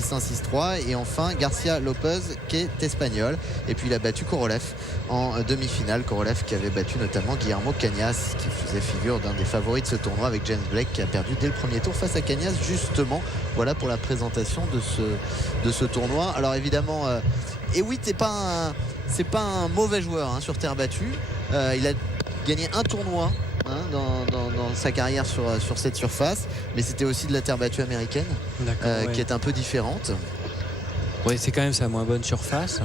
6-1, 6-3 et enfin Garcia Lopez qui est espagnol et puis il a battu Korolev en demi-finale. Korolev qui avait battu notamment Guillermo Cañas qui faisait figure d'un des favoris de ce tournoi avec James Blake qui a perdu dès le premier tour face à Cañas justement. Voilà pour la présentation de ce tournoi. Alors évidemment Hewitt c'est pas un mauvais joueur sur terre battue. Il a gagné un tournoi dans sa carrière sur cette surface, mais c'était aussi de la terre battue américaine qui est un peu différente. Oui, c'est quand même sa moins bonne surface.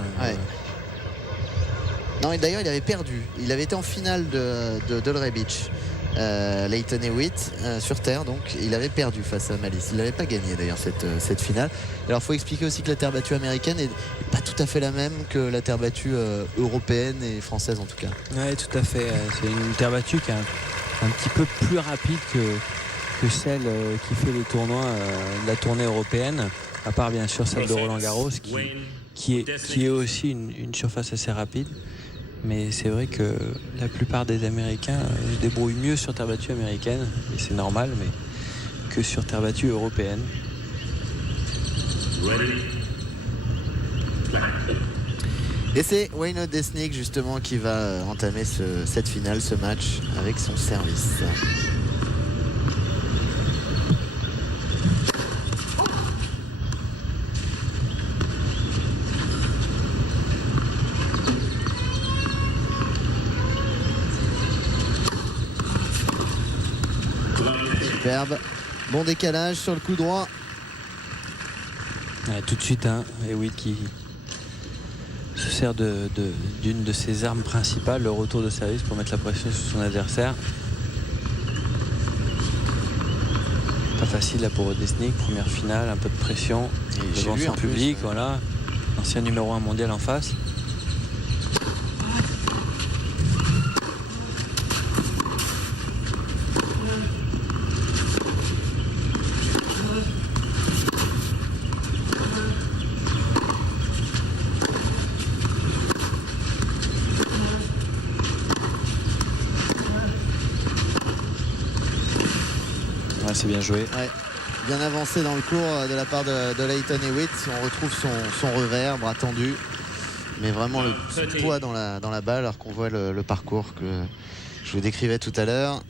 Non, et d'ailleurs il avait perdu, il avait été en finale de Delray Beach, Lleyton Hewitt sur terre, donc il avait perdu face à Malice. Il n'avait pas gagné d'ailleurs cette finale. Alors il faut expliquer aussi que la terre battue américaine n'est pas tout à fait la même que la terre battue européenne et française en tout cas. Oui, tout à fait. C'est une terre battue qui est un petit peu plus rapide que celle qui fait les tournois de la tournée européenne, à part bien sûr celle de Roland Garros qui est aussi une surface assez rapide. Mais c'est vrai que la plupart des Américains se débrouillent mieux sur terre battue américaine, et c'est normal, mais que sur terre battue européenne. Et c'est Wayne Odesnik justement qui va entamer cette finale, ce match avec son service. Superbe. Bon décalage sur le coup droit. Ouais, tout de suite, Hewitt qui se sert d'une de ses armes principales, le retour de service, pour mettre la pression sur son adversaire. Pas facile là pour Odesnik, première finale, un peu de pression devant son public, voilà, ancien numéro 1 mondial en face. C'est bien joué. Ouais, bien avancé dans le cours de la part de Lleyton Hewitt. On retrouve son revers, bras tendu, mais vraiment le poids dans la balle, alors qu'on voit le parcours que je vous décrivais tout à l'heure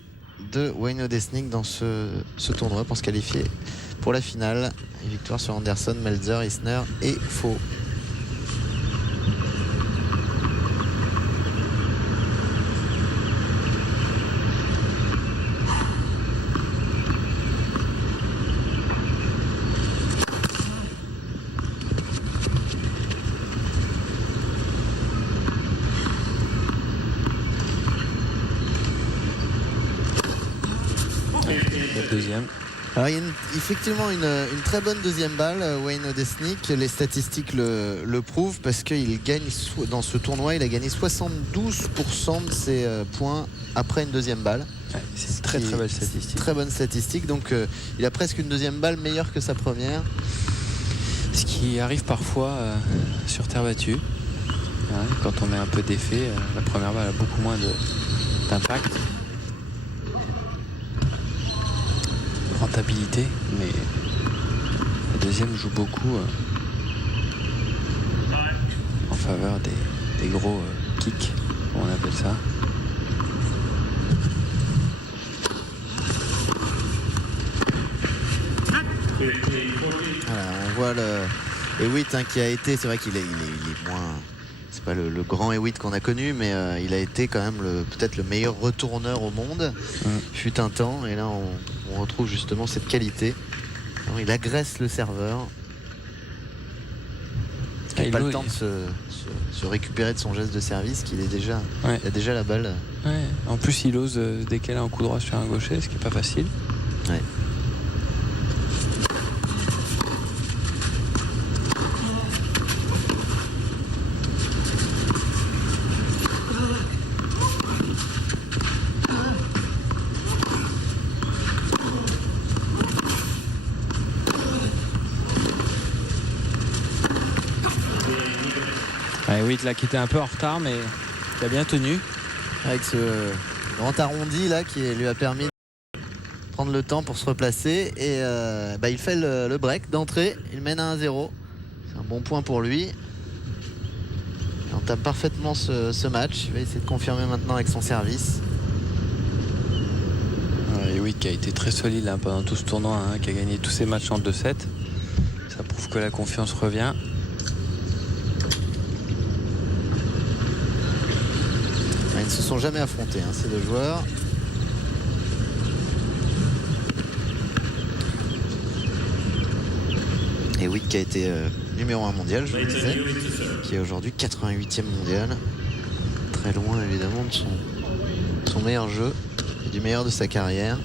de Wayne Odesnik dans ce tournoi pour se qualifier pour la finale. Une victoire sur Anderson, Melzer, Isner et Faux. Deuxième. Alors il y a effectivement une très bonne deuxième balle, Wayne Odesnik. Les statistiques le prouvent parce qu'il gagne dans ce tournoi, il a gagné 72% de ses points après une deuxième balle. Ouais, c'est une très belle statistique. Très bonne statistique. Donc il a presque une deuxième balle meilleure que sa première. Ce qui arrive parfois sur terre battue. Quand on met un peu d'effet, la première balle a beaucoup moins d'impact. Rentabilité, mais la deuxième joue beaucoup en faveur des gros kicks, comme on appelle ça. Voilà, on voit le Hewitt qui a été, c'est vrai qu'il est moins, c'est pas le grand Hewitt qu'on a connu, mais il a été quand même peut-être le meilleur retourneur au monde. Fut un temps, et là on retrouve justement cette qualité. Alors, il agresse le serveur. Il n'a pas le temps de se récupérer de son geste de service, qu'il est déjà, il a déjà la balle. Ouais. En plus, il ose décaler un coup droit sur un gaucher, ce qui n'est pas facile. Ouais. Hewitt là qui était un peu en retard, mais qui a bien tenu. Avec ce grand arrondi là qui lui a permis de prendre le temps pour se replacer et il fait le break d'entrée. Il mène à 1-0. C'est un bon point pour lui. Il entame parfaitement ce match. Il va essayer de confirmer maintenant avec son service. Et oui, qui a été très solide hein, pendant tout ce tournoi, hein, qui a gagné tous ses matchs en 2-7. Ça prouve que la confiance revient. Ils ne se sont jamais affrontés, hein, ces deux joueurs. Et Witt qui a été numéro 1 mondial, je vous le disais, qui est aujourd'hui 88e mondial. Très loin évidemment de son meilleur jeu et du meilleur de sa carrière.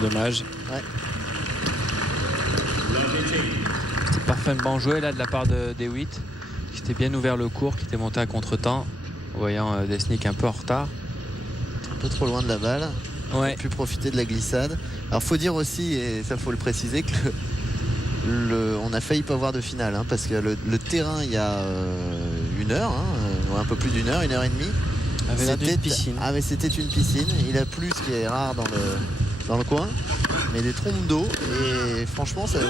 Dommage. Ouais. C'était parfaitement joué là de la part de Witt, qui s'était bien ouvert le cours, qui était monté à contre-temps, voyant Desnik un peu en retard. Un peu trop loin de la balle. Ouais. Il a pu profiter de la glissade. Alors faut dire aussi, et ça faut le préciser, que on a failli pas voir de finale, hein, parce que le terrain il y a 1 heure, hein, un peu plus d'1 heure, 1 heure et demie. C'était une piscine. Ah mais c'était une piscine. Il a plu, ce qui est rare dans le coin, mais des trompes d'eau, et franchement ça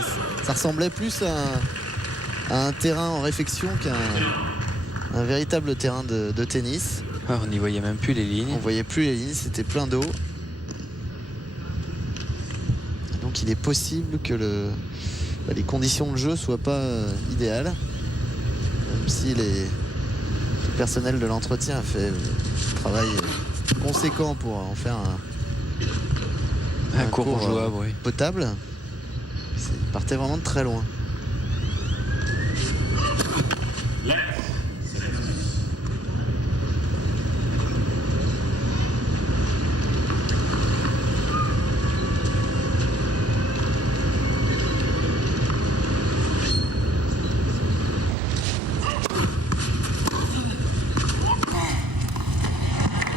ressemblait plus à un terrain en réfection qu'un véritable terrain de tennis. Ah, on n'y voyait même plus les lignes. On voyait plus les lignes, c'était plein d'eau. Donc il est possible que les conditions de jeu soient pas idéales, même si le personnel de l'entretien a fait un travail conséquent pour en faire un cours jouable, oui. potable. Il partait vraiment de très loin.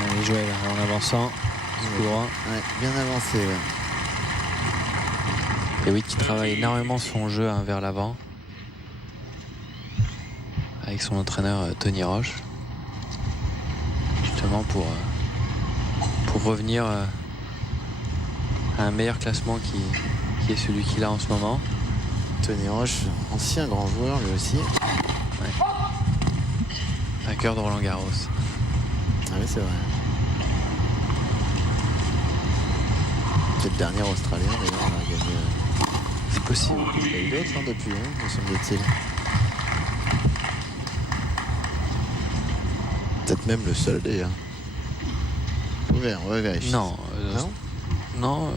Allez, jouer là, en avançant. Droit. Ouais, bien avancé. Ouais. Et oui, qui travaille énormément son jeu hein, vers l'avant avec son entraîneur Tony Roche, justement pour revenir à un meilleur classement qui est celui qu'il a en ce moment. Tony Roche, ancien grand joueur lui aussi. Ouais. Vainqueur de Roland Garros. Ah oui, c'est vrai. C'est le dernier Australien d'ailleurs à gagner. C'est possible. Il y a eu d'autres depuis, me semble-t-il. Peut-être même le seul d'ailleurs. On va vérifier. Non. Non.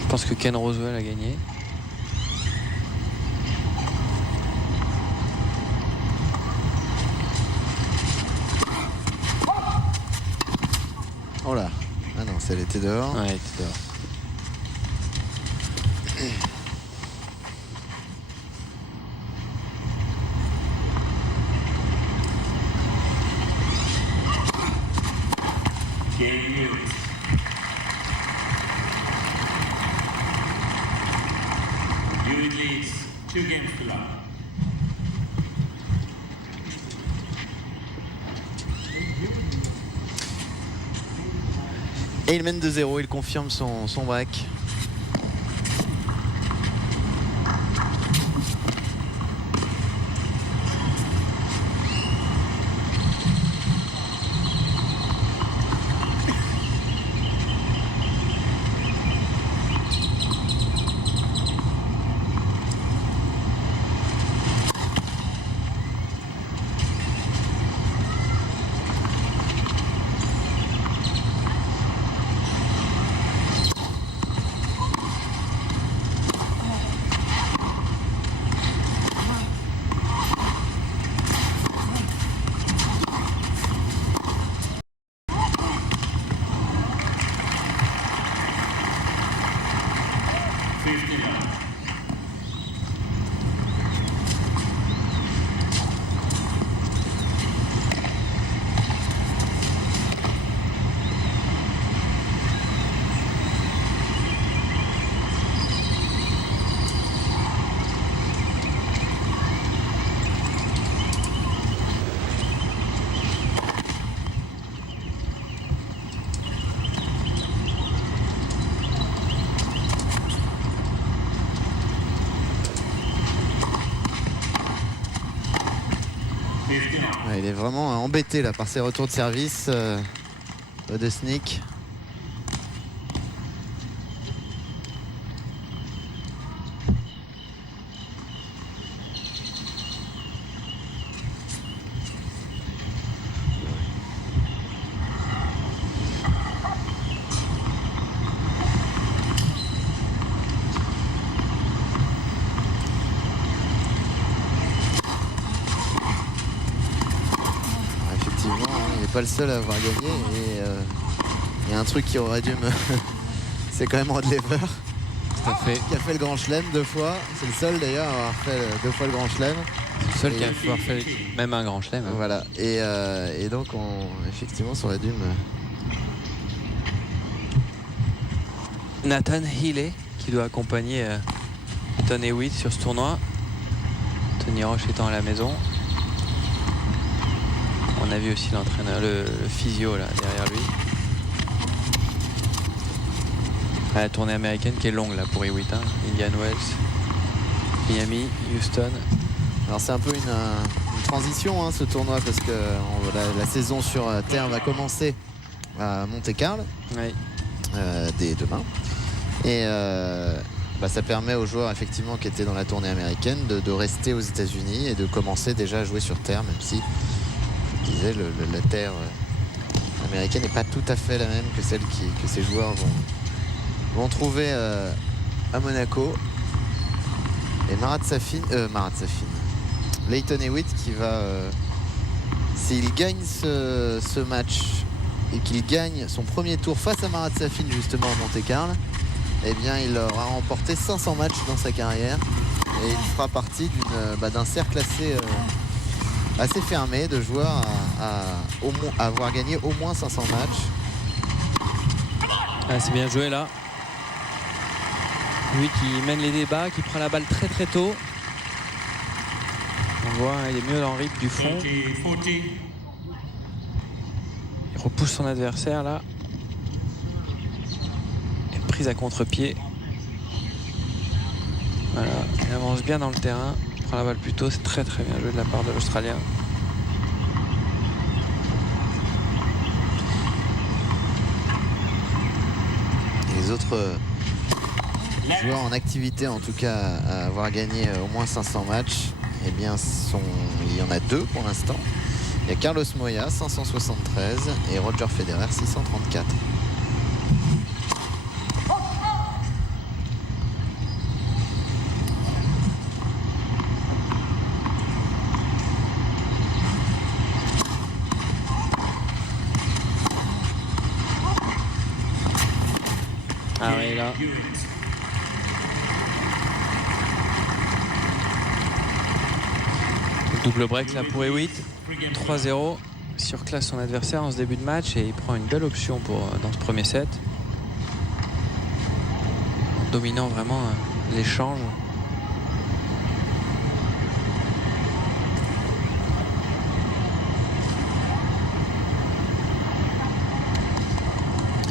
Je pense que Ken Rosewall a gagné. Oh là. Ah non, elle était dehors. Ouais, elle était dehors. Et il mène 2-0, il confirme son break. Ouais, il est vraiment embêté là par ses retours de service de Sneak. Pas le seul à avoir gagné et il y a un truc qui aurait dû me c'est quand même Rod Laver qui a fait le Grand Chelem 2 fois. C'est le seul d'ailleurs à avoir fait 2 fois le Grand Chelem. C'est le seul qui a fait même un Grand Chelem. Voilà et donc effectivement ça aurait dû me... Nathan Healy qui doit accompagner Tony Hewitt sur ce tournoi. Tony Roche étant à la maison. On a vu aussi l'entraîneur, le physio là derrière lui. La tournée américaine qui est longue là pour Hewitt, hein. Indian Wells, Miami, Houston. Alors c'est un peu une transition hein, ce tournoi parce que la saison sur terre va commencer à Monte-Carlo dès demain. Et ça permet aux joueurs effectivement qui étaient dans la tournée américaine de rester aux États-Unis et de commencer déjà à jouer sur terre, même si disait la terre américaine n'est pas tout à fait la même que celle que ces joueurs vont trouver à Monaco. Et Marat Safin, Lleyton Hewitt qui va s'il gagne ce match et qu'il gagne son premier tour face à Marat Safin justement à Monte-Carlo, eh bien il aura remporté 500 matchs dans sa carrière et il fera partie d'un cercle assez fermé de joueurs à avoir gagné au moins 500 matchs. Ah, c'est bien joué là. Lui qui mène les débats, qui prend la balle très très tôt. On voit, il est mieux dans le rythme du fond. Il repousse son adversaire là. Une prise à contre-pied. Voilà, il avance bien dans le terrain. Il prend la balle plus tôt, c'est très très bien joué de la part de l'Australien. Les autres joueurs en activité, en tout cas à avoir gagné au moins 500 matchs, eh bien il y en a 2 pour l'instant. Il y a Carlos Moya 573 et Roger Federer 634. Ah oui là. Double break là pour Hewitt. 3-0. Surclasse son adversaire en ce début de match et il prend une belle option dans ce premier set. En dominant vraiment l'échange.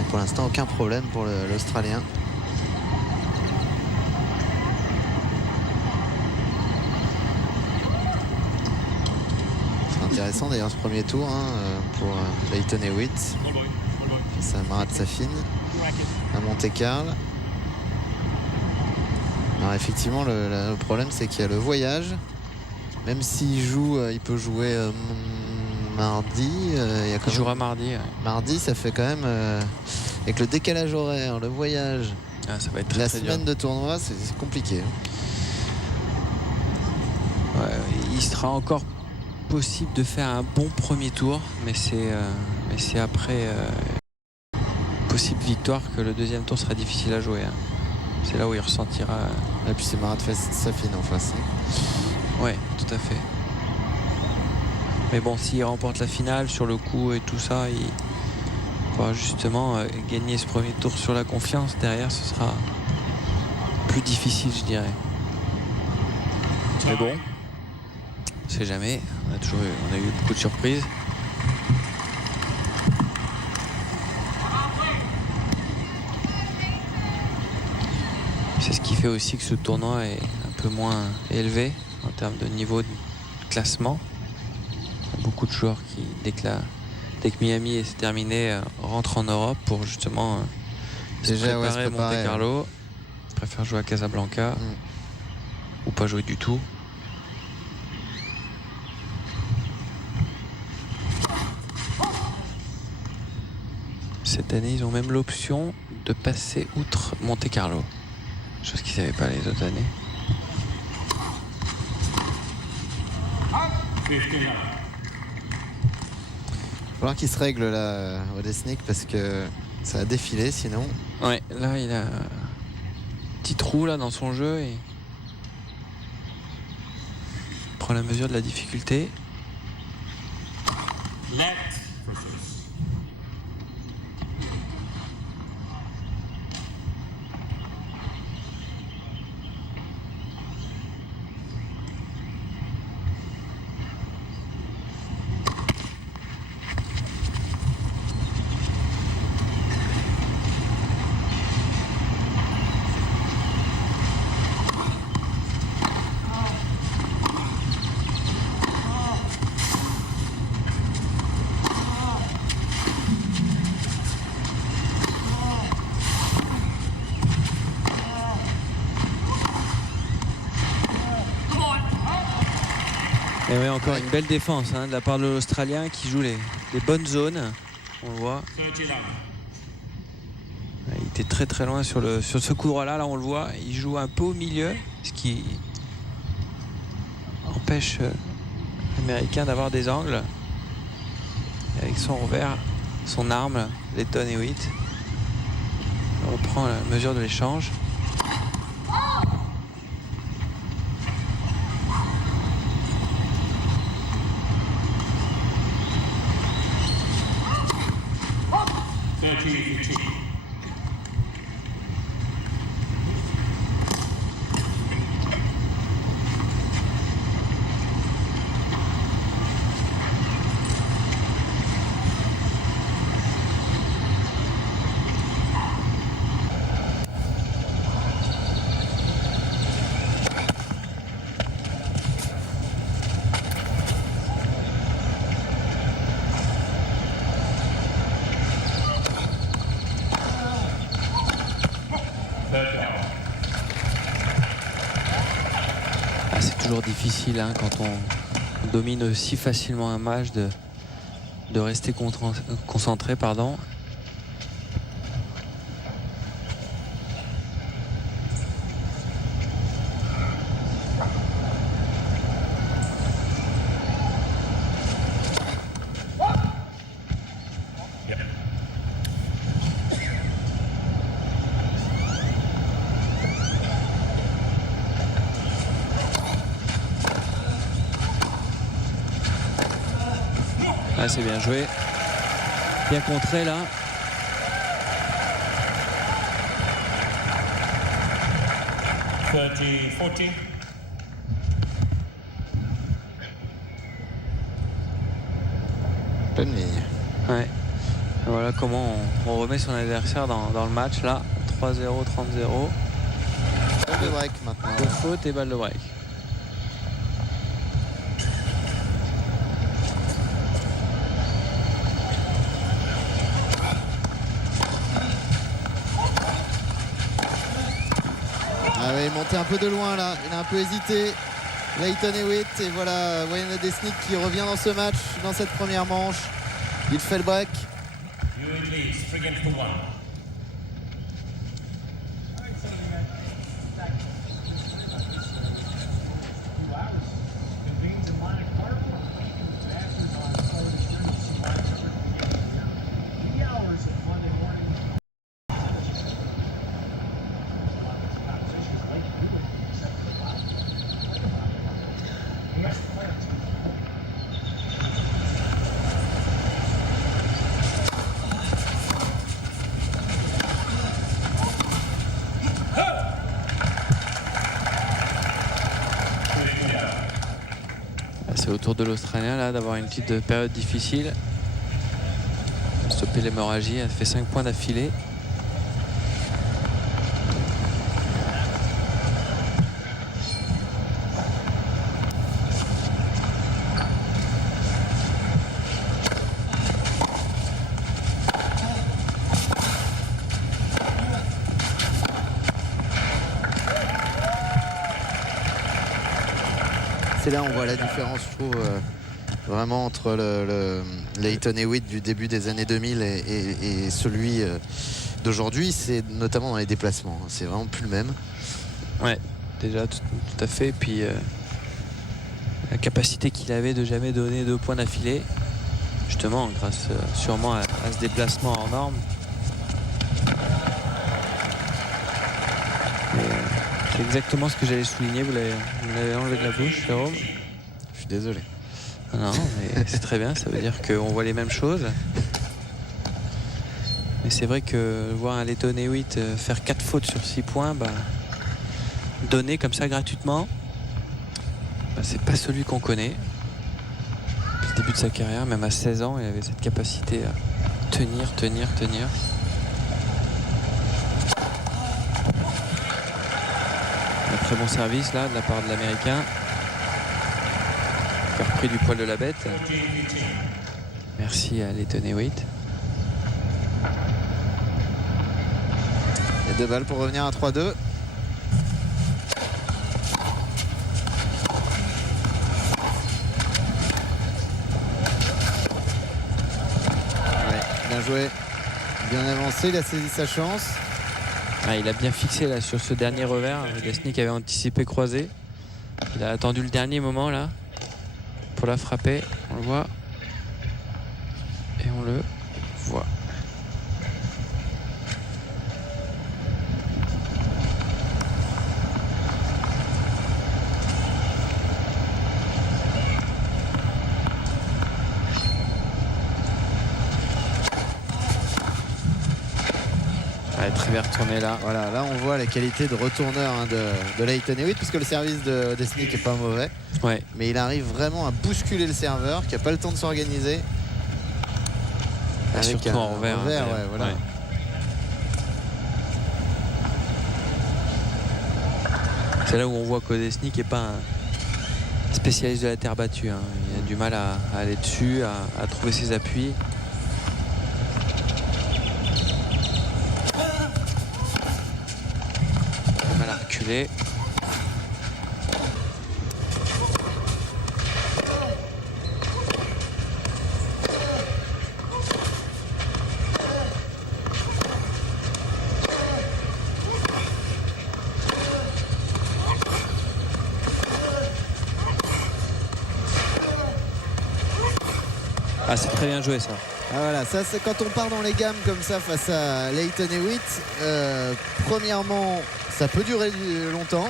Pour l'instant, aucun problème pour l'Australien. C'est intéressant d'ailleurs ce premier tour pour Lleyton Hewitt face à Marat Safin à Monte-Carlo. Alors effectivement, le problème c'est qu'il y a le voyage. Même s'il joue, il peut jouer mardi. Il jouera mardi. Ouais. Mardi, ça fait quand même avec le décalage horaire, le voyage, ça va être très, la très semaine dur. de tournoi, c'est compliqué. Ouais, il sera encore possible de faire un bon premier tour, mais c'est après possible victoire que le deuxième tour sera difficile à jouer. c'est là où il ressentira. Et puis c'est Marat Safin en face. Ouais, tout à fait. Mais bon, s'il remporte la finale sur le coup et tout ça, il pourra justement gagner ce premier tour sur la confiance. Derrière, ce sera plus difficile, je dirais. Mais bon, on sait jamais. On a eu beaucoup de surprises. C'est ce qui fait aussi que ce tournoi est un peu moins élevé en termes de niveau de classement. Il y a beaucoup de joueurs qui, dès que Miami est terminé, rentrent en Europe pour justement se préparer à Monte-Carlo. Ils préfèrent jouer à Casablanca ou pas jouer du tout. Cette année, ils ont même l'option de passer outre Monte-Carlo. Chose qu'ils n'avaient pas les autres années. Il va falloir qu'il se règle là, Odesnik, parce que ça a défilé sinon. Ouais, là il a un petit trou là dans son jeu et il prend la mesure de la difficulté. Et oui, encore une belle défense de la part de l'Australien qui joue les bonnes zones. On le voit. Il était très très loin sur ce coup droit là. Là on le voit. Il joue un peu au milieu, ce qui empêche l'Américain d'avoir des angles. Et avec son revers, son arme, Lleyton Hewitt. On prend la mesure de l'échange. C'est toujours difficile quand on domine aussi facilement un match de rester concentré. Pardon. Ah, c'est bien joué. Bien contré là. Pleine ligne. Ouais. Voilà comment on remet son adversaire dans le match là. 3-0, 30-0. Balle de break maintenant. De faute et balle de break. Ah oui, il montait un peu de loin là, il a un peu hésité. Lleyton Hewitt, et voilà Wayne Odesnik qui revient dans ce match, dans cette première manche. Il fait le break. C'est au tour de l'Australien là d'avoir une petite période difficile. Stopper l'hémorragie, elle fait 5 points d'affilée. C'est là on voit la différence, je trouve, vraiment entre le Lleyton Hewitt du début des années 2000 et celui d'aujourd'hui. C'est notamment dans les déplacements. C'est vraiment plus le même. Ouais, déjà tout à fait. Et puis la capacité qu'il avait de jamais donner 2 points d'affilée, justement grâce sûrement à ce déplacement hors norme. C'est exactement ce que j'allais souligner. Vous l'avez enlevé de la bouche, Jérôme. Je suis désolé. Non, mais c'est très bien. Ça veut dire qu'on voit les mêmes choses. Mais c'est vrai que voir un Lleyton Hewitt faire 4 fautes sur 6 points, donné comme ça gratuitement, c'est pas celui qu'on connaît. Depuis le début de sa carrière, même à 16 ans, il avait cette capacité à tenir. Un très bon service là de la part de l'Américain qui a repris du poil de la bête. Merci à Lleyton Hewitt. Il y a 2 balles pour revenir à 3-2. Ouais, bien joué, bien avancé, il a saisi sa chance. Il a bien fixé là sur ce dernier revers. Lesnik avait anticipé croisé. Il a attendu le dernier moment là pour la frapper. On le voit. Et on le voit. Très bien retourné là. Voilà, là on voit la qualité de retourneur de Lleyton Hewitt, parce que le service de Lesnik est pas mauvais. Ouais. Mais il arrive vraiment à bousculer le serveur qui n'a pas le temps de s'organiser. Surtout en revers. Ouais, voilà. Ouais. C'est là où on voit que Lesnik n'est pas un spécialiste de la terre battue. Il a du mal à aller dessus, à trouver ses appuis. Reculer. C'est très bien joué ça. Voilà, ça c'est quand on part dans les gammes comme ça face à Lleyton Hewitt. Premièrement, ça peut durer longtemps.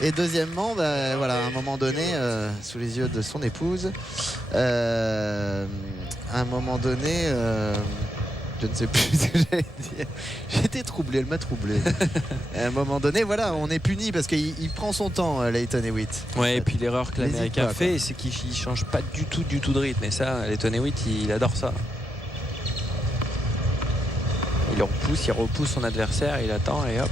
Et deuxièmement, voilà, à un moment donné, sous les yeux de son épouse, à un moment donné, je ne sais plus ce que j'allais dire. J'étais troublé, elle m'a troublé. À un moment donné, voilà, on est puni parce qu'il prend son temps, Lleyton Hewitt. Ouais, et puis l'erreur que l'Américain fait, c'est qu'il ne change pas du tout de rythme. Et ça, Lleyton Hewitt, il adore ça. Il repousse son adversaire, il attend et hop.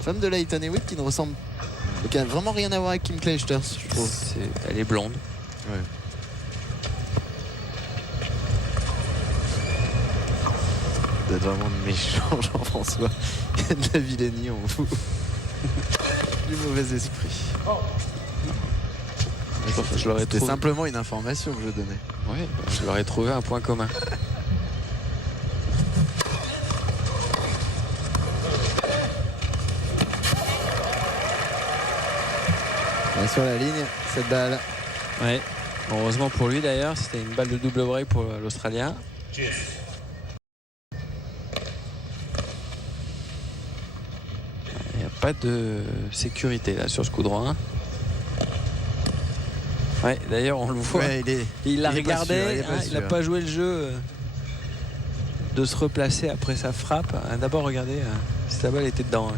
Femme de Lleyton Hewitt qui a vraiment rien à voir avec Kim Clijsters, je trouve. Elle est blonde. Ouais. Vous êtes vraiment méchant, Jean-François. Il y a de la vilainie en vous. Du mauvais esprit. C'était simplement une information que je donnais. Oui, je leur ai trouvé un point commun. Et sur la ligne, cette balle. Ouais. Heureusement pour lui d'ailleurs, c'était une balle de double break pour l'Australien. Il n'y a pas de sécurité là sur ce coup droit. Ouais, d'ailleurs on le voit. Ouais, il l'a regardé, il n'a pas joué le jeu de se replacer après sa frappe. D'abord regardez si sa balle était dedans.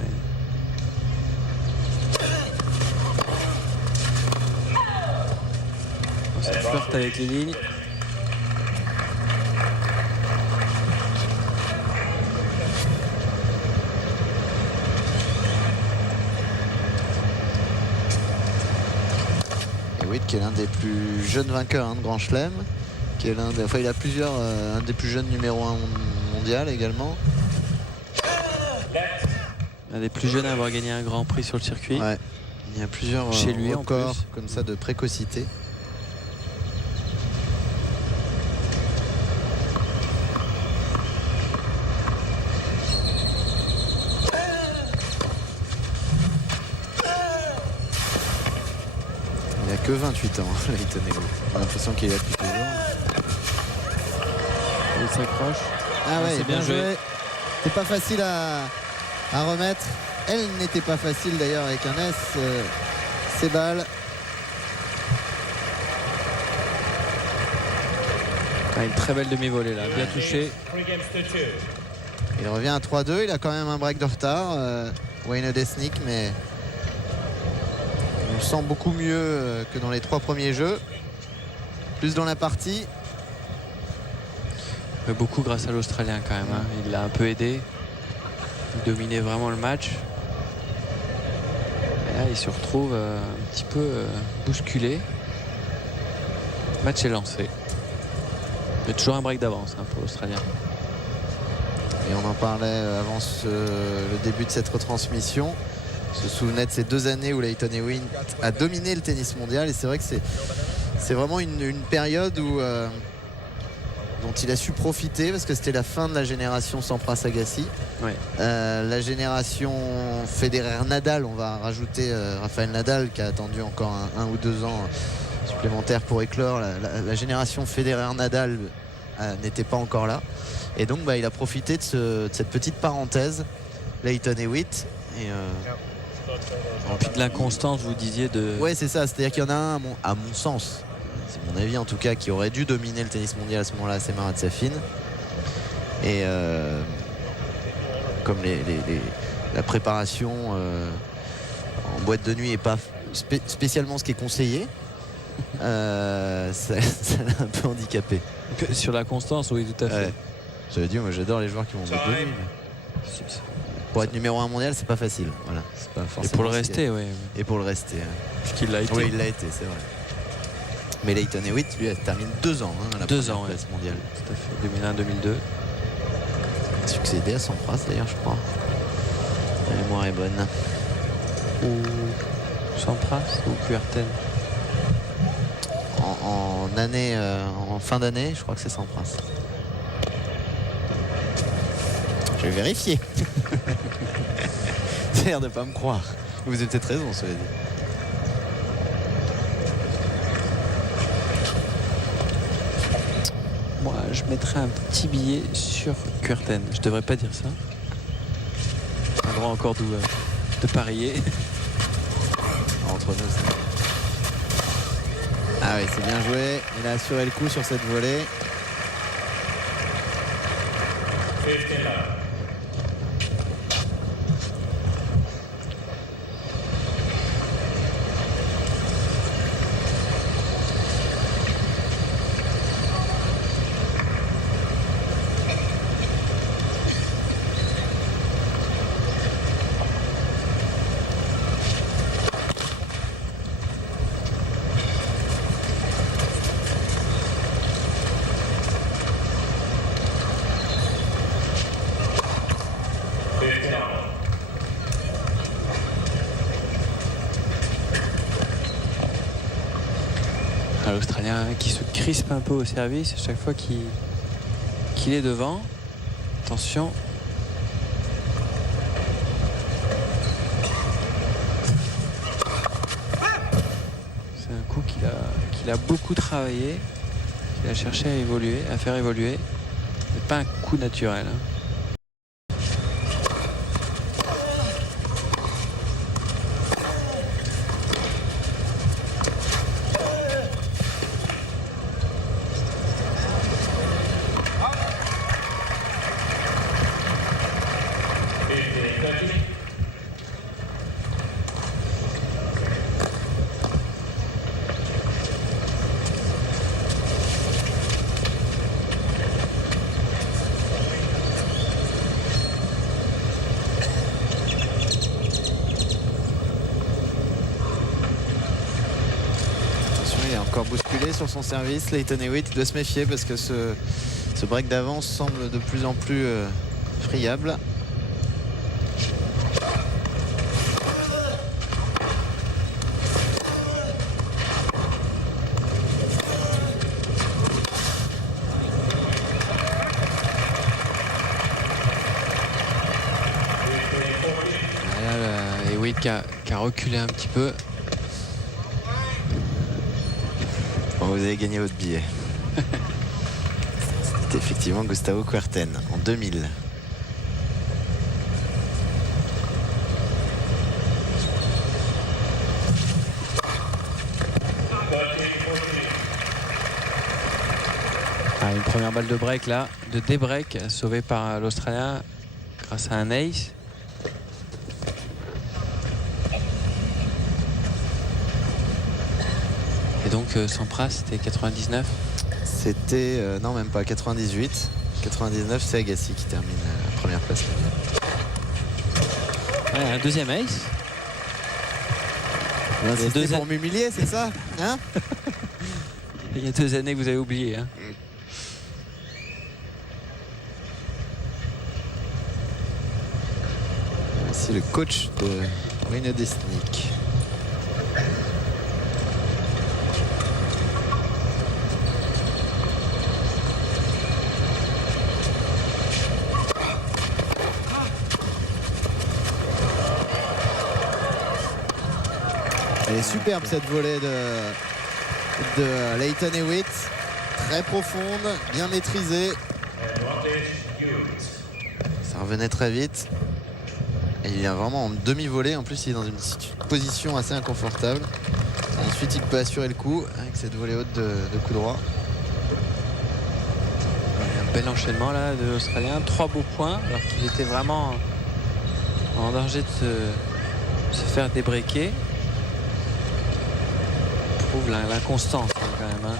Ça flirte avec les lignes. Et Witt qui est l'un des plus jeunes vainqueurs de Grand Chelem, qui est il a plusieurs, un des plus jeunes numéro 1 mondial également. Un des plus jeunes à avoir gagné un Grand Prix sur le circuit. Ouais. Il y a plusieurs chez lui records en plus, comme ça de précocité. Il n'a que 28 ans, Lleyton Hewitt. J'ai l'impression qu'il est là depuis toujours. Il s'accroche. Ah ouais, c'est bien joué. C'est pas facile à remettre. Elle n'était pas facile d'ailleurs avec un S. Ces balles. Une très belle demi-volée là, bien touché. Il revient à 3-2. Il a quand même un break de retard. Wayne Odesnik, mais on le sent beaucoup mieux que dans les 3 premiers jeux. Plus dans la partie. Mais beaucoup grâce à l'Australien quand même. Il l'a un peu aidé. Il dominait vraiment le match. Et là, il se retrouve un petit peu bousculé. Le match est lancé. Il y a toujours un break d'avance pour l'Australien. Et on en parlait avant le début de cette retransmission. Je me souvenais de ces 2 années où Lleyton Hewitt a dominé le tennis mondial. Et c'est vrai que c'est vraiment une période où, dont il a su profiter, parce que c'était la fin de la génération Sampras Agassi. Ouais. La génération Federer-Nadal, on va rajouter Rafael Nadal qui a attendu encore un ou 2 ans supplémentaires pour éclore. La génération Federer-Nadal n'était pas encore là. Et donc il a profité de cette petite parenthèse, Lleyton Hewitt. Et puis de l'inconstance, vous disiez de... Ouais, c'est ça, c'est-à-dire qu'il y en a un, à mon sens, c'est mon avis en tout cas, qui aurait dû dominer le tennis mondial à ce moment-là, c'est Marat Safin. Et comme la préparation en boîte de nuit n'est pas spécialement ce qui est conseillé, ça l'a un peu handicapé. Sur la constance, oui, tout à fait. Ouais. J'avais dit, moi j'adore les joueurs qui vont en boîte de nuit. Pour être numéro 1 mondial, c'est pas facile. Voilà, c'est pas forcément. Et pour le rester, oui. Et pour le rester. Puisqu'il l'a été. Oui, il l'a été, c'est vrai. Mais Lleyton Hewitt, lui, a terminé 2 ans à la 2 ans place mondiale. Tout à fait, 2001-2002. Il a succédé à Sampras d'ailleurs, je crois. La mémoire est bonne. Ou Sampras ou Kuerten. En fin d'année, je crois que c'est Sampras. Je vais vérifier. Ça a l'air de pas me croire. Vous avez peut-être raison, cela dit. Moi, je mettrais un petit billet sur Kuerten. Je devrais pas dire ça. Un droit encore de parier. Entre nous, ça. Ah oui, c'est bien joué. Il a assuré le coup sur cette volée. L'Australien qui se crispe un peu au service à chaque fois qu'il est devant. Attention. C'est un coup qu'il a beaucoup travaillé, qu'il a cherché à faire évoluer. Mais pas un coup naturel. sur son service. Lleyton Hewitt doit se méfier parce que ce break d'avance semble de plus en plus friable. Hewitt qui a reculé un petit peu. Bon, vous avez gagné votre billet. C'était effectivement Gustavo Kuerten en 2000. Une première balle de break là, de débreak sauvée par l'Australien grâce à un ace. Et donc Sampras, c'était 99. C'était, non même pas, 98. 99, c'est Agassi qui termine la première place mondiale. Ouais, un deuxième ace. C'était pour m'humilier, c'est ça, hein? Il y a 2 années que vous avez oublié. Hein. C'est le coach de Wayne Desnik. Elle est superbe cette volée de Lleyton Hewitt. Très profonde, bien maîtrisée. Ça revenait très vite. Et il est vraiment en demi-volée. En plus, il est dans une position assez inconfortable. Et ensuite, il peut assurer le coup avec cette volée haute de coup droit. Un bel enchaînement là de l'Australien. 3 beaux points alors qu'il était vraiment en danger de se faire débreaker. Il prouve l'inconstance hein, quand même. Hein.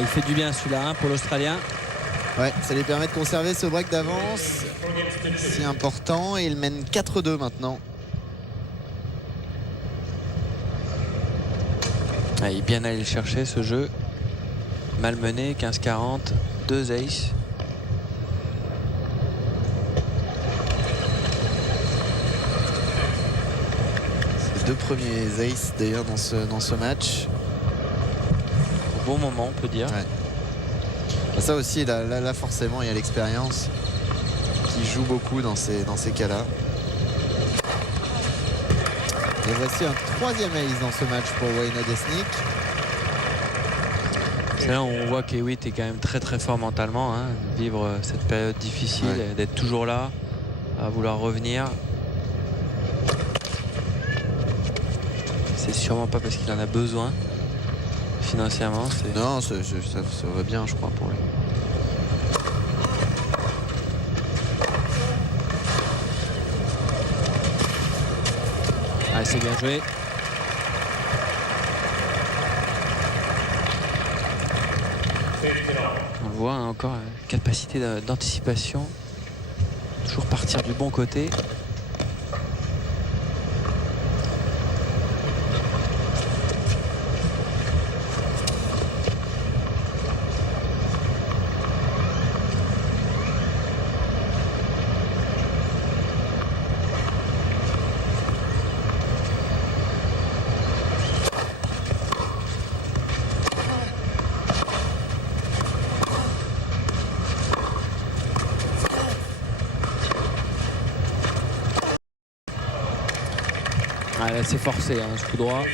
Il fait du bien celui-là hein, pour l'Australien. Ouais, ça lui permet de conserver ce break d'avance si important. Et il mène 4-2 maintenant. Il est bien allé le chercher ce jeu. Malmené, 15-40, 2 aces. Ses 2 premiers aces d'ailleurs dans ce match. Au bon moment on peut dire. Ouais. Ça aussi là forcément il y a l'expérience qui joue beaucoup dans ces cas-là. Et voici un 3e ace dans ce match pour Wayne Desnik. C'est là où on voit qu'Hewitt est quand même très très fort mentalement, hein, de vivre cette période difficile, d'être toujours là, à vouloir revenir. C'est sûrement pas parce qu'il en a besoin financièrement. Non, ça va bien je crois pour lui. C'est bien joué. On le voit hein, encore capacité d'anticipation. Toujours partir du bon côté. Là c'est forcé hein, ce coup droit.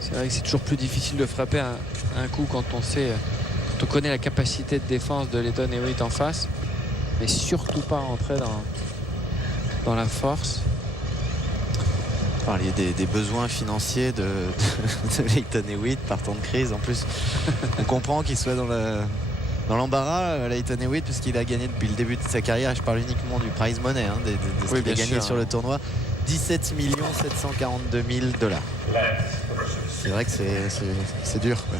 C'est vrai que c'est toujours plus difficile de frapper un coup quand on connaît la capacité de défense de Lleyton Hewitt en face, mais surtout pas rentrer dans la force. Vous parliez des besoins financiers de Lleyton Hewitt partant de crise. En plus, on comprend qu'il soit dans l'embarras, Lleyton Hewitt, puisqu'il a gagné depuis le début de sa carrière. Je parle uniquement du prize money, hein, de ce qu'il a gagné sur le tournoi. 17 742 000 $. C'est vrai que c'est dur, quoi.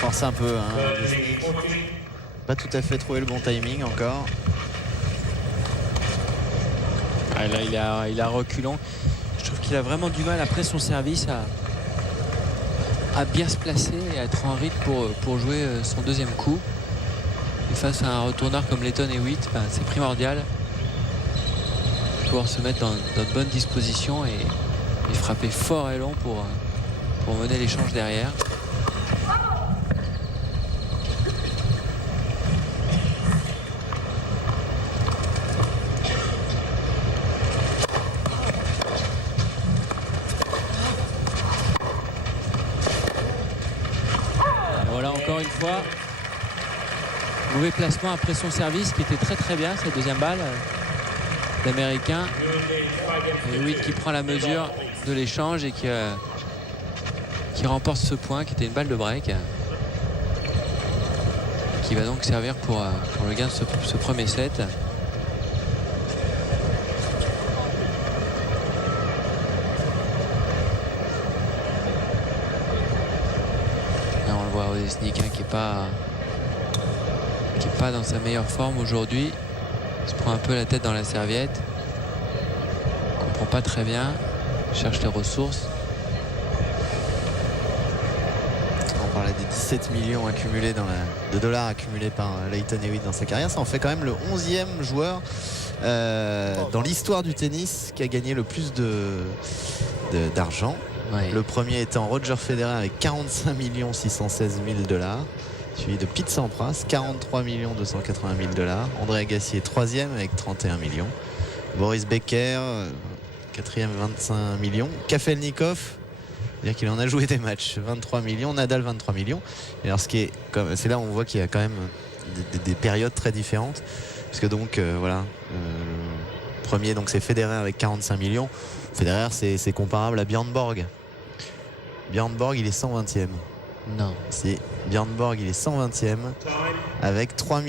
Force un peu. Pas tout à fait trouvé le bon timing encore. Ah, là, il a reculant. Je trouve qu'il a vraiment du mal après son service à bien se placer et à être en rythme pour jouer son deuxième coup. Et face à un retourneur comme Lleyton Hewitt, c'est primordial de pouvoir se mettre dans de bonnes dispositions et frapper fort et long pour mener l'échange derrière. Encore une fois, mauvais placement après son service qui était très très bien, cette deuxième balle l'américain. Hewitt qui prend la mesure de l'échange et qui remporte ce point qui était une balle de break et qui va donc servir pour le gain de ce premier set. Odesnik qui est pas dans sa meilleure forme aujourd'hui. Il se prend un peu la tête dans la serviette. Il comprend pas très bien. Il cherche les ressources. On parlait des 17 millions accumulés de dollars accumulés par Lleyton Hewitt dans sa carrière. Ça en fait quand même le 11e joueur dans l'histoire du tennis qui a gagné le plus d'argent. Ouais. Le premier étant Roger Federer avec 45 616 000 $, suivi de Pete Sampras 43 280 000 $. André Agassi 3e avec 31 millions. Boris Becker 4e 25 millions. Kafelnikov, c'est-à-dire qu'il en a joué des matchs, 23 millions. Nadal 23 millions. Et alors c'est là où on voit qu'il y a quand même des périodes très différentes, puisque donc voilà, le premier donc c'est Federer avec 45 millions. Federer c'est comparable à Björn Borg. Björn Borg il est 120e. Non. Si, Björn Borg il est 120e avec 3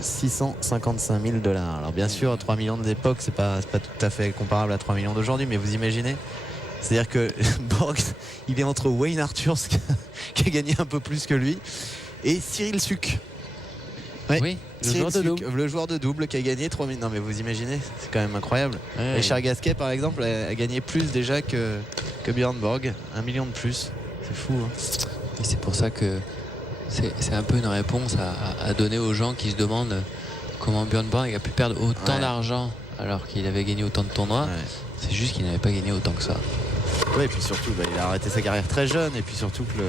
655 000 $. Alors bien sûr 3 millions de l'époque c'est pas tout à fait comparable à 3 millions d'aujourd'hui, mais vous imaginez, c'est-à-dire que Borg il est entre Wayne Arthurs qui a gagné un peu plus que lui et Cyril Suk. Ouais. Oui, le joueur de double qui a gagné 3 millions. Non mais vous imaginez, c'est quand même incroyable. Ouais, Richard Gasquet par exemple a gagné plus déjà que Björn Borg, 1 million de plus. C'est fou hein. Et c'est pour ça que c'est un peu une réponse à donner aux gens qui se demandent comment Björn Borg a pu perdre autant d'argent alors qu'il avait gagné autant de tournois. Ouais. C'est juste qu'il n'avait pas gagné autant que ça. Oui, et puis surtout il a arrêté sa carrière très jeune, et puis surtout que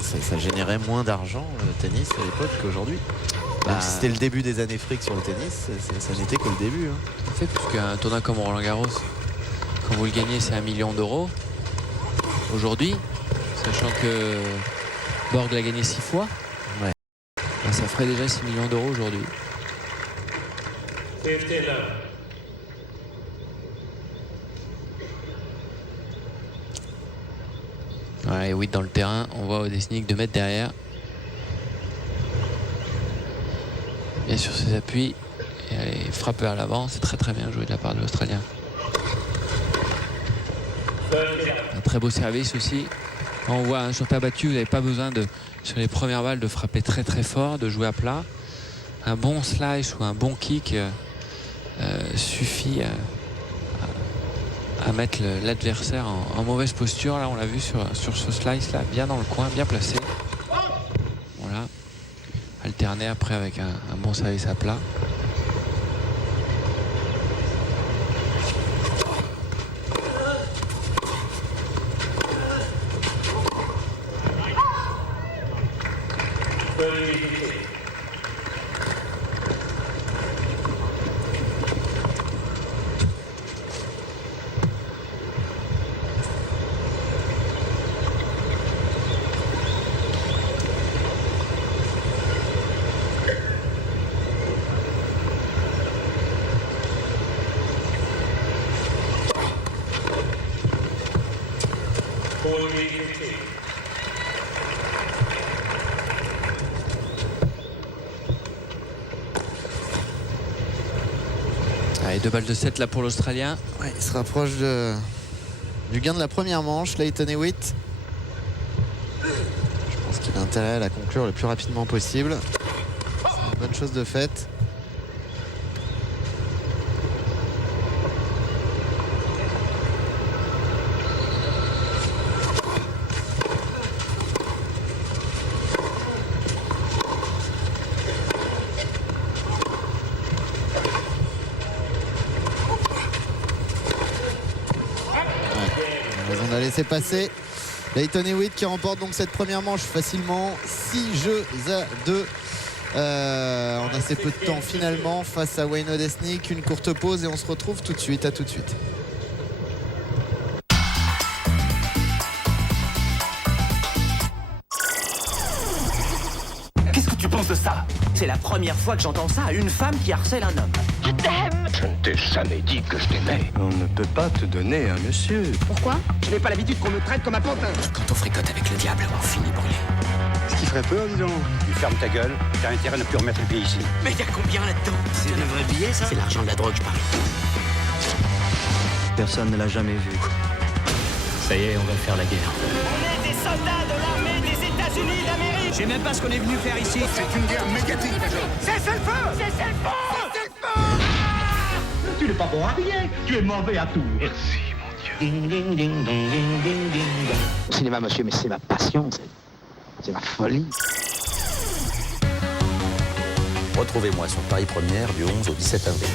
ça générait moins d'argent le tennis à l'époque qu'aujourd'hui. Même si c'était le début des années fric sur le tennis, ça n'était que le début hein. En fait, puisqu'un tournoi comme Roland Garros, quand vous le gagnez, c'est 1 million d'euros. Aujourd'hui, sachant que Borg l'a gagné 6 fois, ouais. Ça ferait déjà 6 millions d'euros aujourd'hui. Voilà, et oui, dans le terrain, on voit Odesnik 2 mètres derrière. Bien sûr, ses appuis. Et allez, frappe vers l'avant. C'est très très bien joué de la part de l'Australien. Un très beau service aussi. On voit hein, sur terre battue, vous n'avez pas besoin sur les premières balles de frapper très très fort, de jouer à plat. Un bon slice ou un bon kick suffit à mettre l'adversaire en mauvaise posture. Là, on l'a vu sur ce slice là, bien dans le coin, bien placé. Voilà. Alterner après avec un bon service à plat. Allez, 2 balles de 7 là pour l'Australien. Ouais, il se rapproche du gain de la première manche, Lleyton Hewitt. Je pense qu'il a intérêt à la conclure le plus rapidement possible. C'est une bonne chose de faite. On a laissé passer Lleyton Hewitt qui remporte donc cette première manche facilement, 6-2. On a assez peu de temps finalement face à Wayne Odesnik. Une courte pause et on se retrouve tout de suite. À tout de suite. Qu'est-ce que tu penses de ça? C'est la première fois que j'entends ça à une femme qui harcèle un homme. Je t'aime. Je ne t'ai jamais dit que je t'aimais. On ne peut pas te donner un monsieur. Pourquoi? Je n'ai pas l'habitude qu'on me traite comme un pantin. Quand on fricote avec le diable, on finit brûlé. Ce qui ferait peur, dis donc. Tu fermes ta gueule, t'as intérêt à ne plus remettre le pied ici. Mais il y a combien là-dedans? C'est un vrai billet, ça? C'est l'argent de la drogue, je parie. Personne ne l'a jamais vu. Ça y est, on va faire la guerre. On est des soldats de l'armée des États-Unis d'Amérique. Je sais même pas ce qu'on est venu faire ici. C'est une guerre médiatique, Cessez le feu! Cessez le feu! Cessez le feu! Tu n'es pas bon à rien, tu es mauvais à tout. Merci, mon Dieu. Le cinéma, monsieur, mais c'est ma passion, c'est ma folie. Retrouvez-moi sur Paris Première du 11 au 17 avril.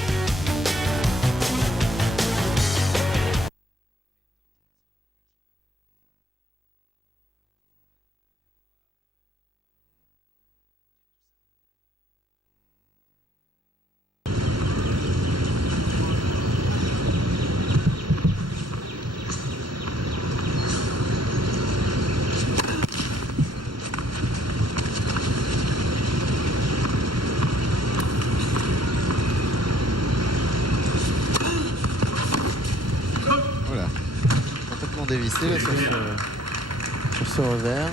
Dévissé là, sur ce revers.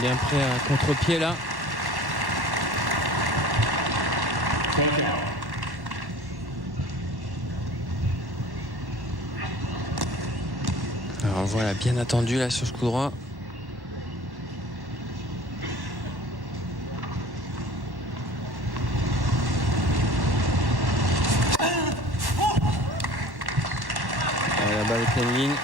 Bien prêt à contre-pied là. Alors voilà, bien attendu là sur ce coup droit. La balle est pleine ligne.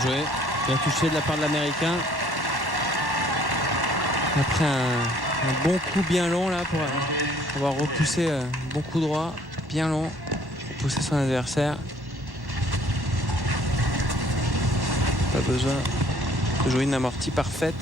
joué. Bien touché de la part de l'Américain. Après un bon coup bien long là pour avoir repoussé un bon coup droit bien long pour pousser son adversaire. Pas besoin de jouer une amortie parfaite.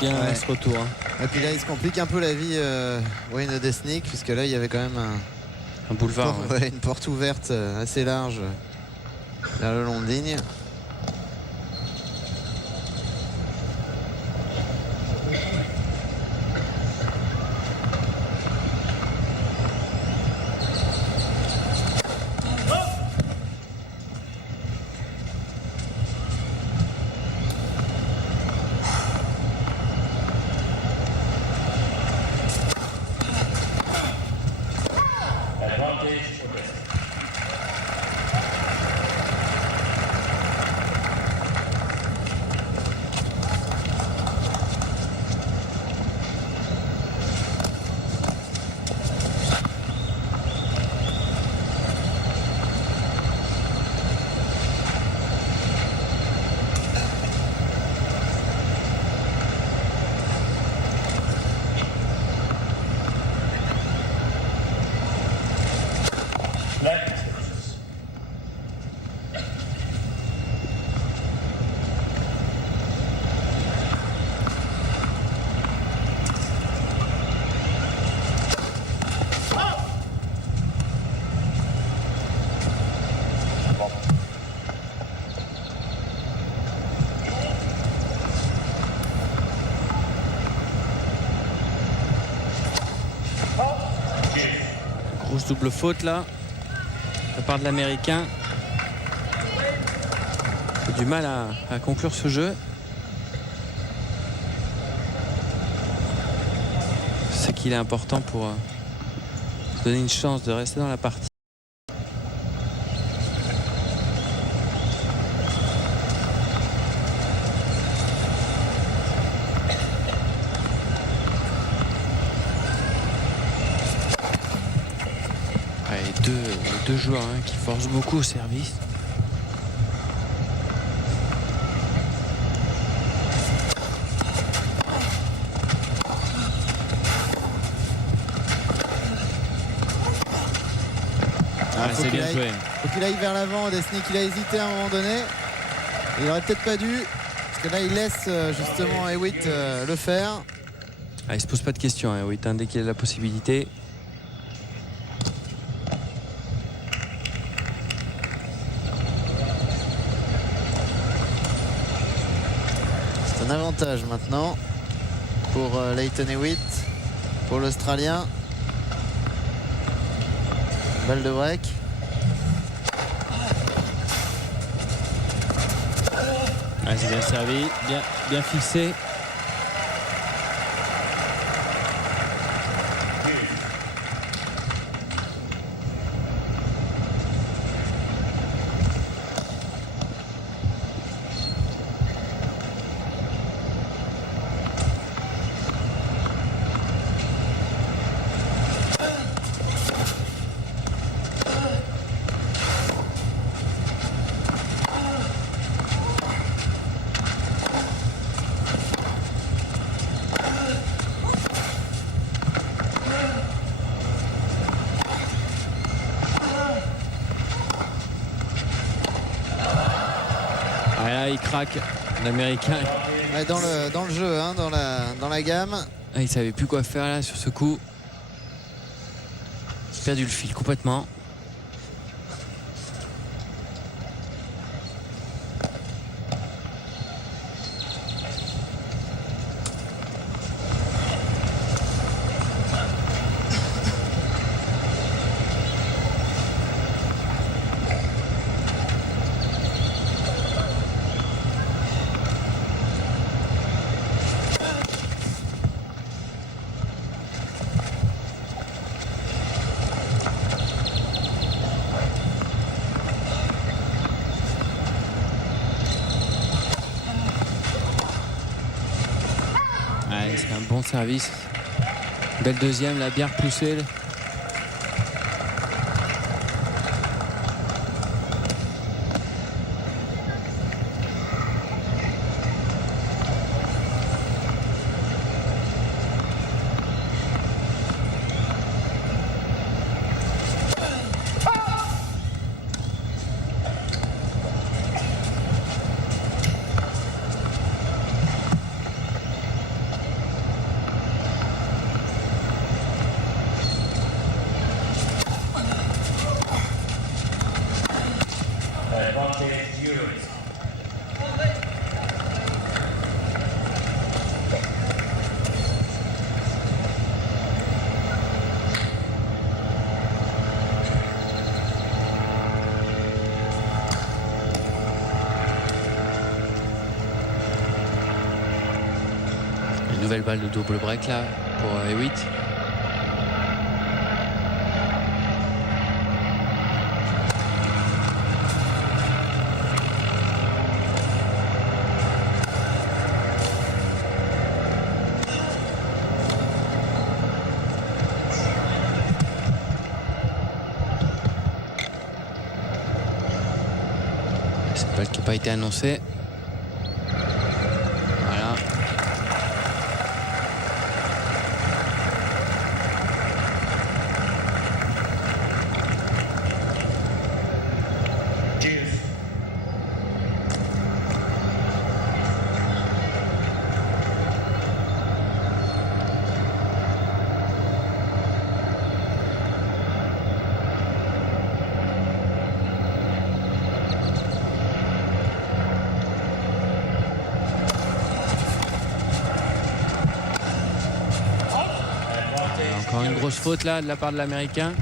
Bien ouais. ce retour. Et puis là, il se complique un peu la vie, Wayne Odesnik, puisque là, il y avait quand même un boulevard, une porte ouverte assez large vers le long de ligne. Double faute là de la part de l'Américain. Il a du mal à conclure ce jeu. C'est qu'il est important pour se donner une chance de rester dans la partie. Deux joueurs qui forcent beaucoup au service. C'est bien joué. Faut qu'il aille vers l'avant. Odesnik, il a hésité à un moment donné. Il aurait peut-être pas dû, parce que là il laisse justement Hewitt le faire. Il se pose pas de questions, Hewitt, dès qu'il a la possibilité. Un avantage maintenant pour Lleyton Hewitt, pour l'Australien. Balle de break. C'est bien servi, bien fixé. Il craque, l'Américain. Ouais, dans le jeu, dans la gamme. Il savait plus quoi faire là sur ce coup. Il a perdu le fil complètement. C'est un bon service. Belle deuxième, la bien repoussée. Une nouvelle balle de double break là pour Hewitt. Cette balle qui n'a pas été annoncée. Voilà. Encore une grosse faute là de la part de l'Américain.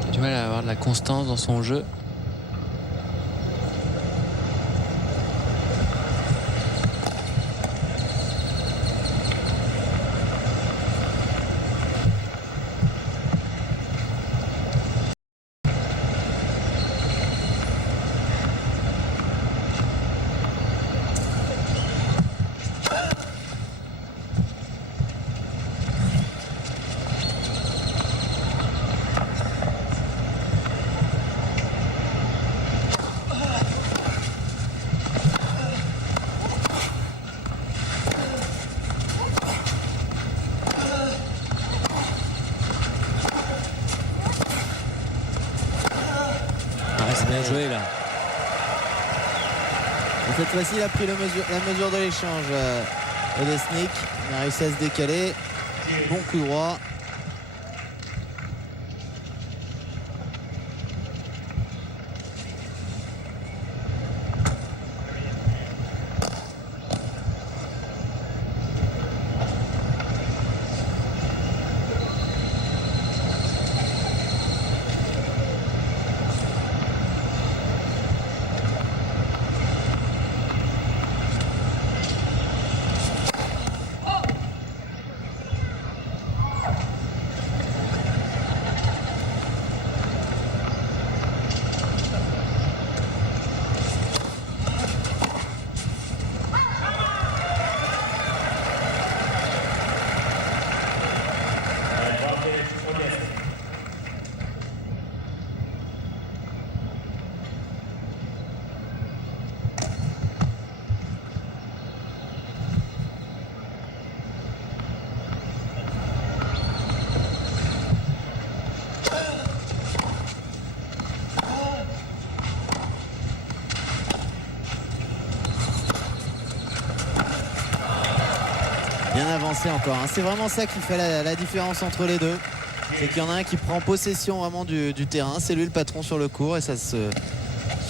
Il a du mal à avoir de la constance dans son jeu. C'est bien joué là. Et cette fois-ci, il a pris la mesure de l'échange. Olesnik, il a réussi à se décaler. Bon coup droit. Bien avancé encore. C'est vraiment ça qui fait la différence entre les deux. C'est qu'il y en a un qui prend possession vraiment du terrain. C'est lui le patron sur le court et ça se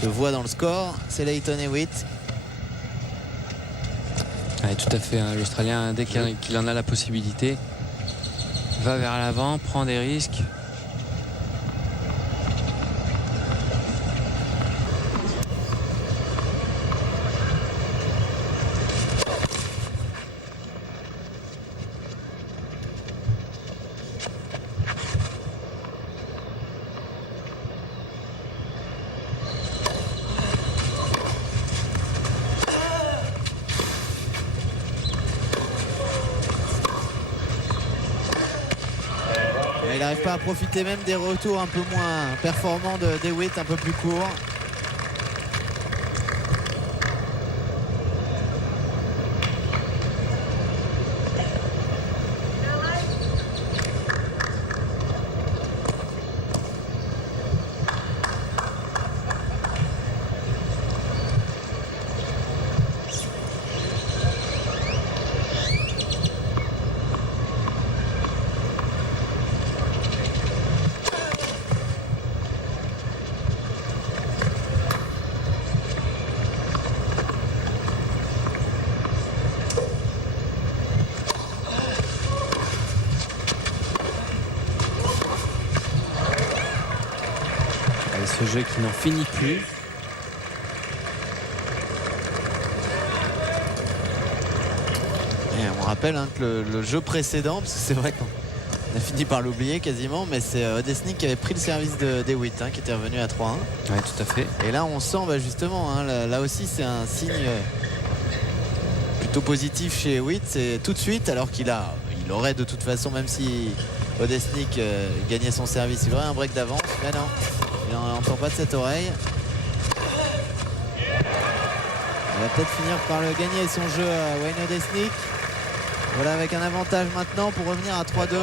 voit dans le score. C'est Lleyton Hewitt. Ouais, tout à fait. L'Australien, dès qu'il en a la possibilité, va vers l'avant, prend des risques. il n'arrive pas à profiter même des retours un peu moins performants de DeWitt, un peu plus courts. Ce jeu qui n'en finit plus. Et on rappelle que le jeu précédent, parce que c'est vrai qu'on a fini par l'oublier quasiment, mais c'est Odesnik qui avait pris le service de DeWitt, qui était revenu à 3-1. Oui, tout à fait. Et là on sent justement, là aussi c'est un signe plutôt positif chez Witt, c'est tout de suite, alors il aurait de toute façon, même si Odesnik gagnait son service, il aurait un break d'avance, mais non. Il n'entend pas de cette oreille. Il va peut-être finir par le gagner son jeu à Wayne Odesnik. Voilà, avec un avantage maintenant pour revenir à 3-2.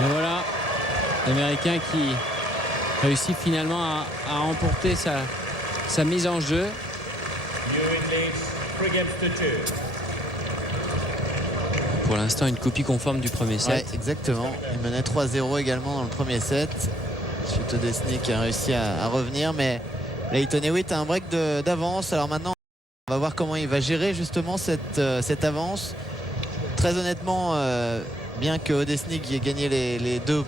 Et voilà, l'Américain qui réussit finalement à remporter sa mise en jeu. Pour l'instant, une copie conforme du premier set. Ouais, exactement. Il menait 3-0 également dans le premier set. Ensuite, Odesnik a réussi à revenir, mais Lleyton Hewitt a un break d'avance. Alors maintenant, on va voir comment il va gérer justement cette avance. Très honnêtement, bien que Odesnik ait gagné les deux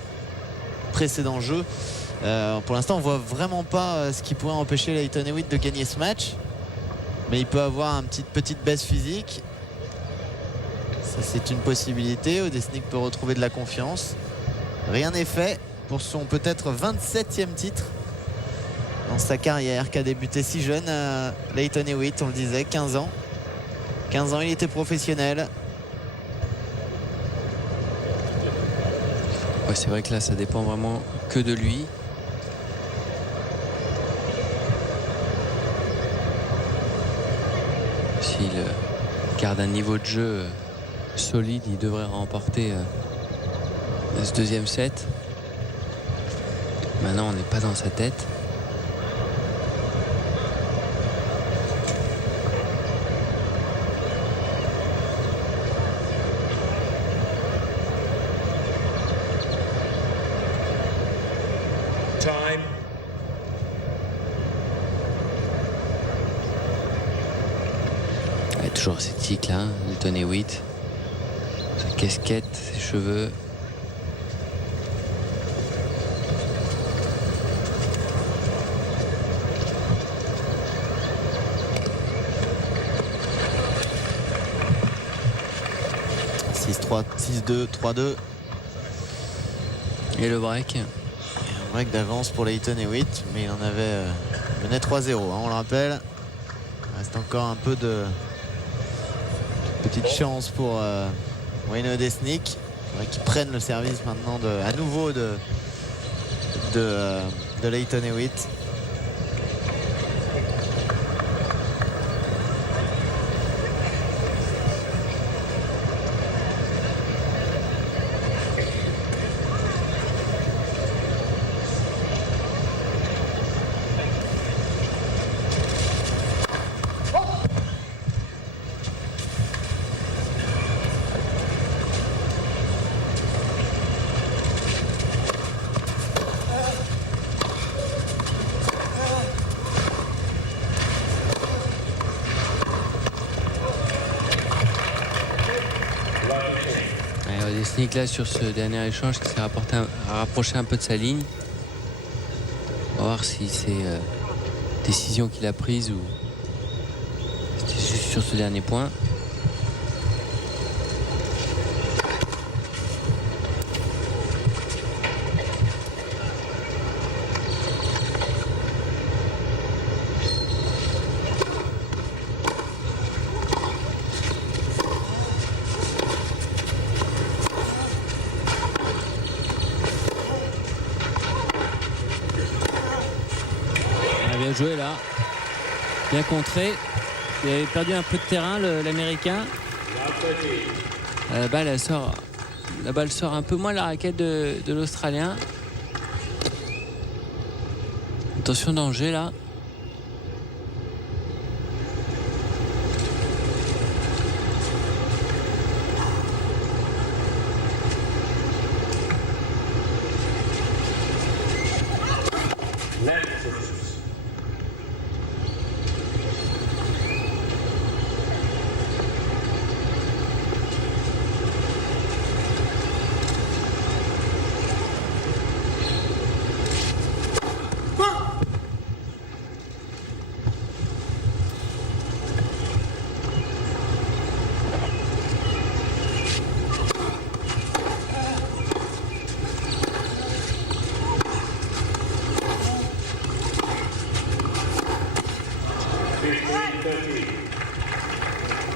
précédents jeux, pour l'instant on voit vraiment pas ce qui pourrait empêcher Lleyton Hewitt de gagner ce match, mais il peut avoir une petite baisse physique, ça c'est une possibilité. Odesnik peut retrouver de la confiance. Rien n'est fait pour son peut-être 27e titre dans sa carrière, qui a débuté si jeune. Lleyton Hewitt, on le disait, 15 ans il était professionnel. Ouais, c'est vrai que là, ça dépend vraiment que de lui. S'il garde un niveau de jeu solide, il devrait remporter ce deuxième set. Maintenant, on n'est pas dans sa tête. Toujours ces tics là, Lleyton Hewitt, sa casquette, ses cheveux. « 6-3, 6-2, 3-2. » Et le break. Et un break d'avance pour Lleyton Hewitt, mais il en avait mené 3-0, on le rappelle. Il reste encore un peu de petite chance pour Wayne Odesnik. Il faudrait qu'il prenne le service maintenant à nouveau de Lleyton Hewitt. Odesnik là sur ce dernier échange qui s'est rapproché un peu de sa ligne. On va voir si c'est décision qu'il a prise ou c'était juste sur ce dernier point. Bien joué là, bien contré. Il avait perdu un peu de terrain l'américain. La balle sort un peu moins de la raquette de l'Australien. Attention, danger là.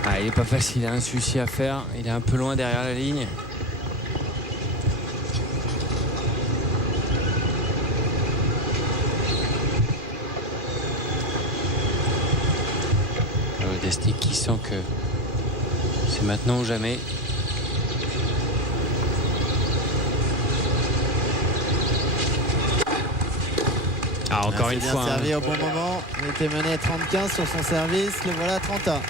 Ah, il est pas facile, hein, celui-ci à faire. Il est un peu loin derrière la ligne. Desnik qui sent que c'est maintenant ou jamais. Ah, encore une fois. Bien servi au bon moment. Il était mené à 30-15 sur son service. Le voilà à 30-1.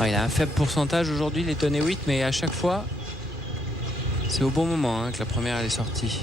Ah, il a un faible pourcentage aujourd'hui, les tonnes 8, mais à chaque fois, c'est au bon moment que la première elle est sortie.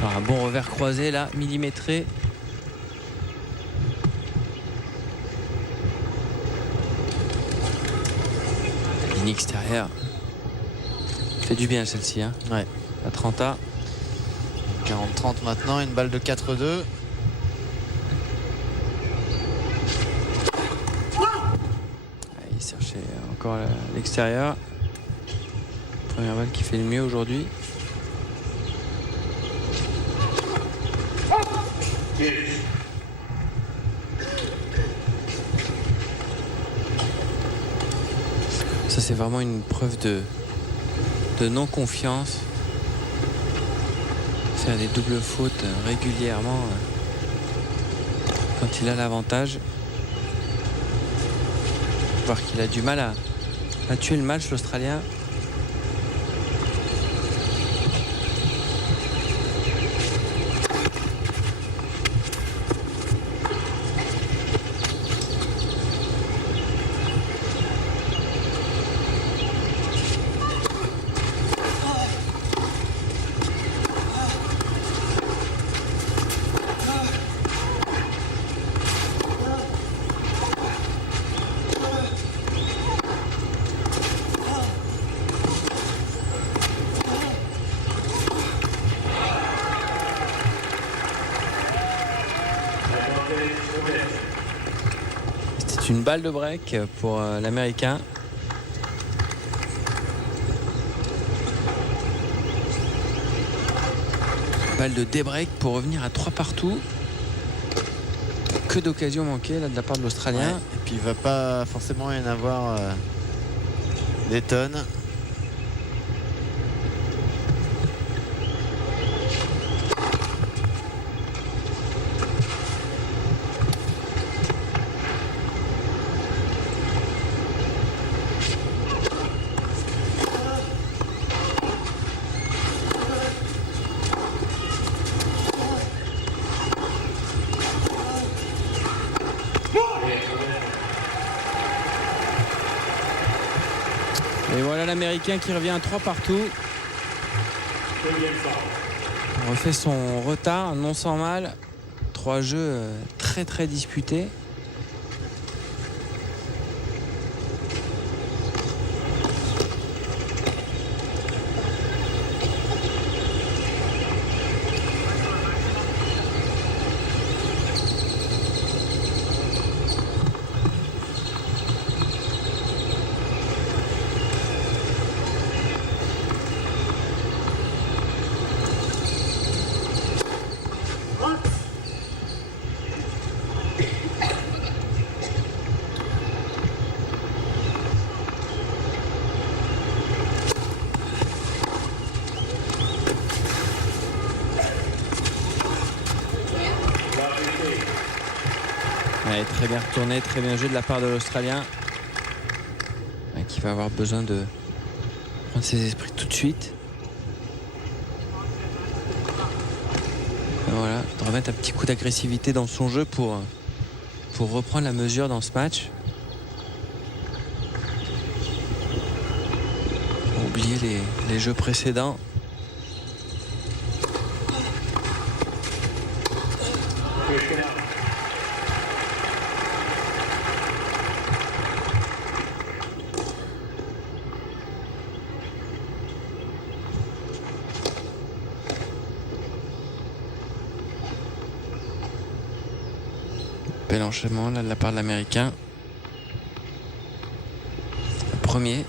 Alors un bon revers croisé là, millimétré. La ligne extérieure. Fait du bien celle-ci. Hein. Ouais. À 30A. 40-30 maintenant, une balle de 4-2. Il cherchait encore l'extérieur. Première balle qui fait le mieux aujourd'hui. Ça c'est vraiment une preuve de non-confiance. Faire des doubles fautes régulièrement quand il a l'avantage. Voir qu'il a du mal à tuer le match, l'Australien. C'est une balle de break pour l'Américain. Balle de débreak pour revenir à 3 partout. Que d'occasions manquées là de la part de l'Australien. Ouais, et puis il va pas forcément y en avoir des tonnes. l'Américain qui revient à 3 partout. On refait son retard, non sans mal. 3 jeux très très disputés. Ouais, très bien retourné, très bien joué de la part de l'Australien, qui va avoir besoin de prendre ses esprits tout de suite. Et voilà, de remettre un petit coup d'agressivité dans son jeu pour reprendre la mesure dans ce match. Pour oublier les jeux précédents. Bel enchaînement là de la part de l'Américain. Le premier.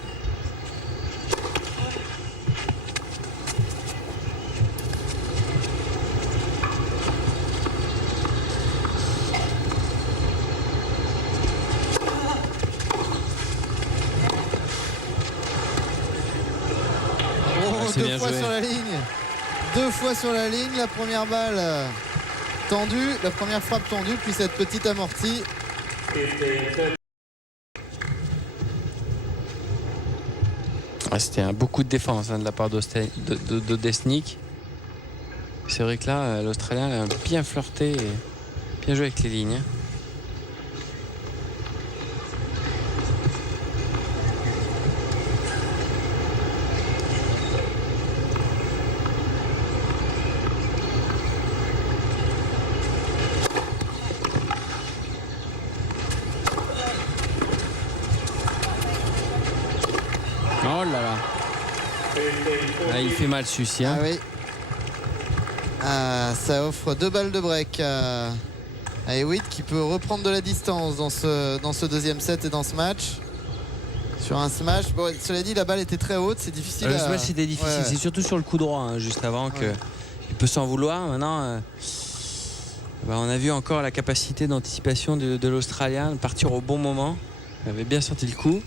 Deux fois sur la ligne. 2 fois sur la ligne. La première balle tendue, la première frappe tendue, puis cette petite amortie. C'était beaucoup de défense de la part d'Odesnik. C'est vrai que là, l'Australien a bien flirté et bien joué avec les lignes. Oh là là. Ah, il fait mal celui-ci. Hein. Ah oui. Ça offre 2 balles de break à Hewitt qui peut reprendre de la distance dans ce deuxième set et dans ce match. Sur un smash. Bon, cela dit, la balle était très haute, c'est difficile. Le smash c'était difficile, ouais. C'est surtout sur le coup droit, hein, juste avant que il peut s'en vouloir. Maintenant, on a vu encore la capacité d'anticipation de l'Australien, de partir au bon moment. Il avait bien sorti le coup.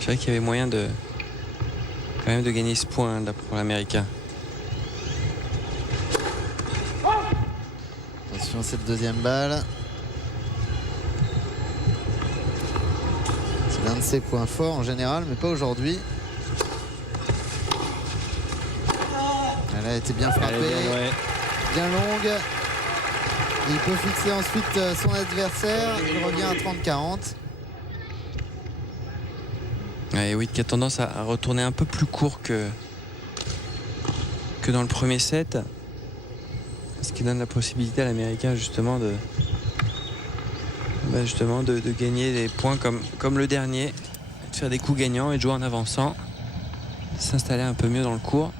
C'est vrai qu'il y avait moyen quand même de gagner ce point là, pour l'Américain. Attention à cette deuxième balle. C'est l'un de ses points forts en général, mais pas aujourd'hui. Elle a été bien frappée, bien longue. Il peut fixer ensuite son adversaire. Il revient à 30-40. Hewitt qui a tendance à retourner un peu plus court que dans le premier set, ce qui donne la possibilité à l'Américain justement de gagner des points comme le dernier, de faire des coups gagnants et de jouer en avançant, de s'installer un peu mieux dans le court.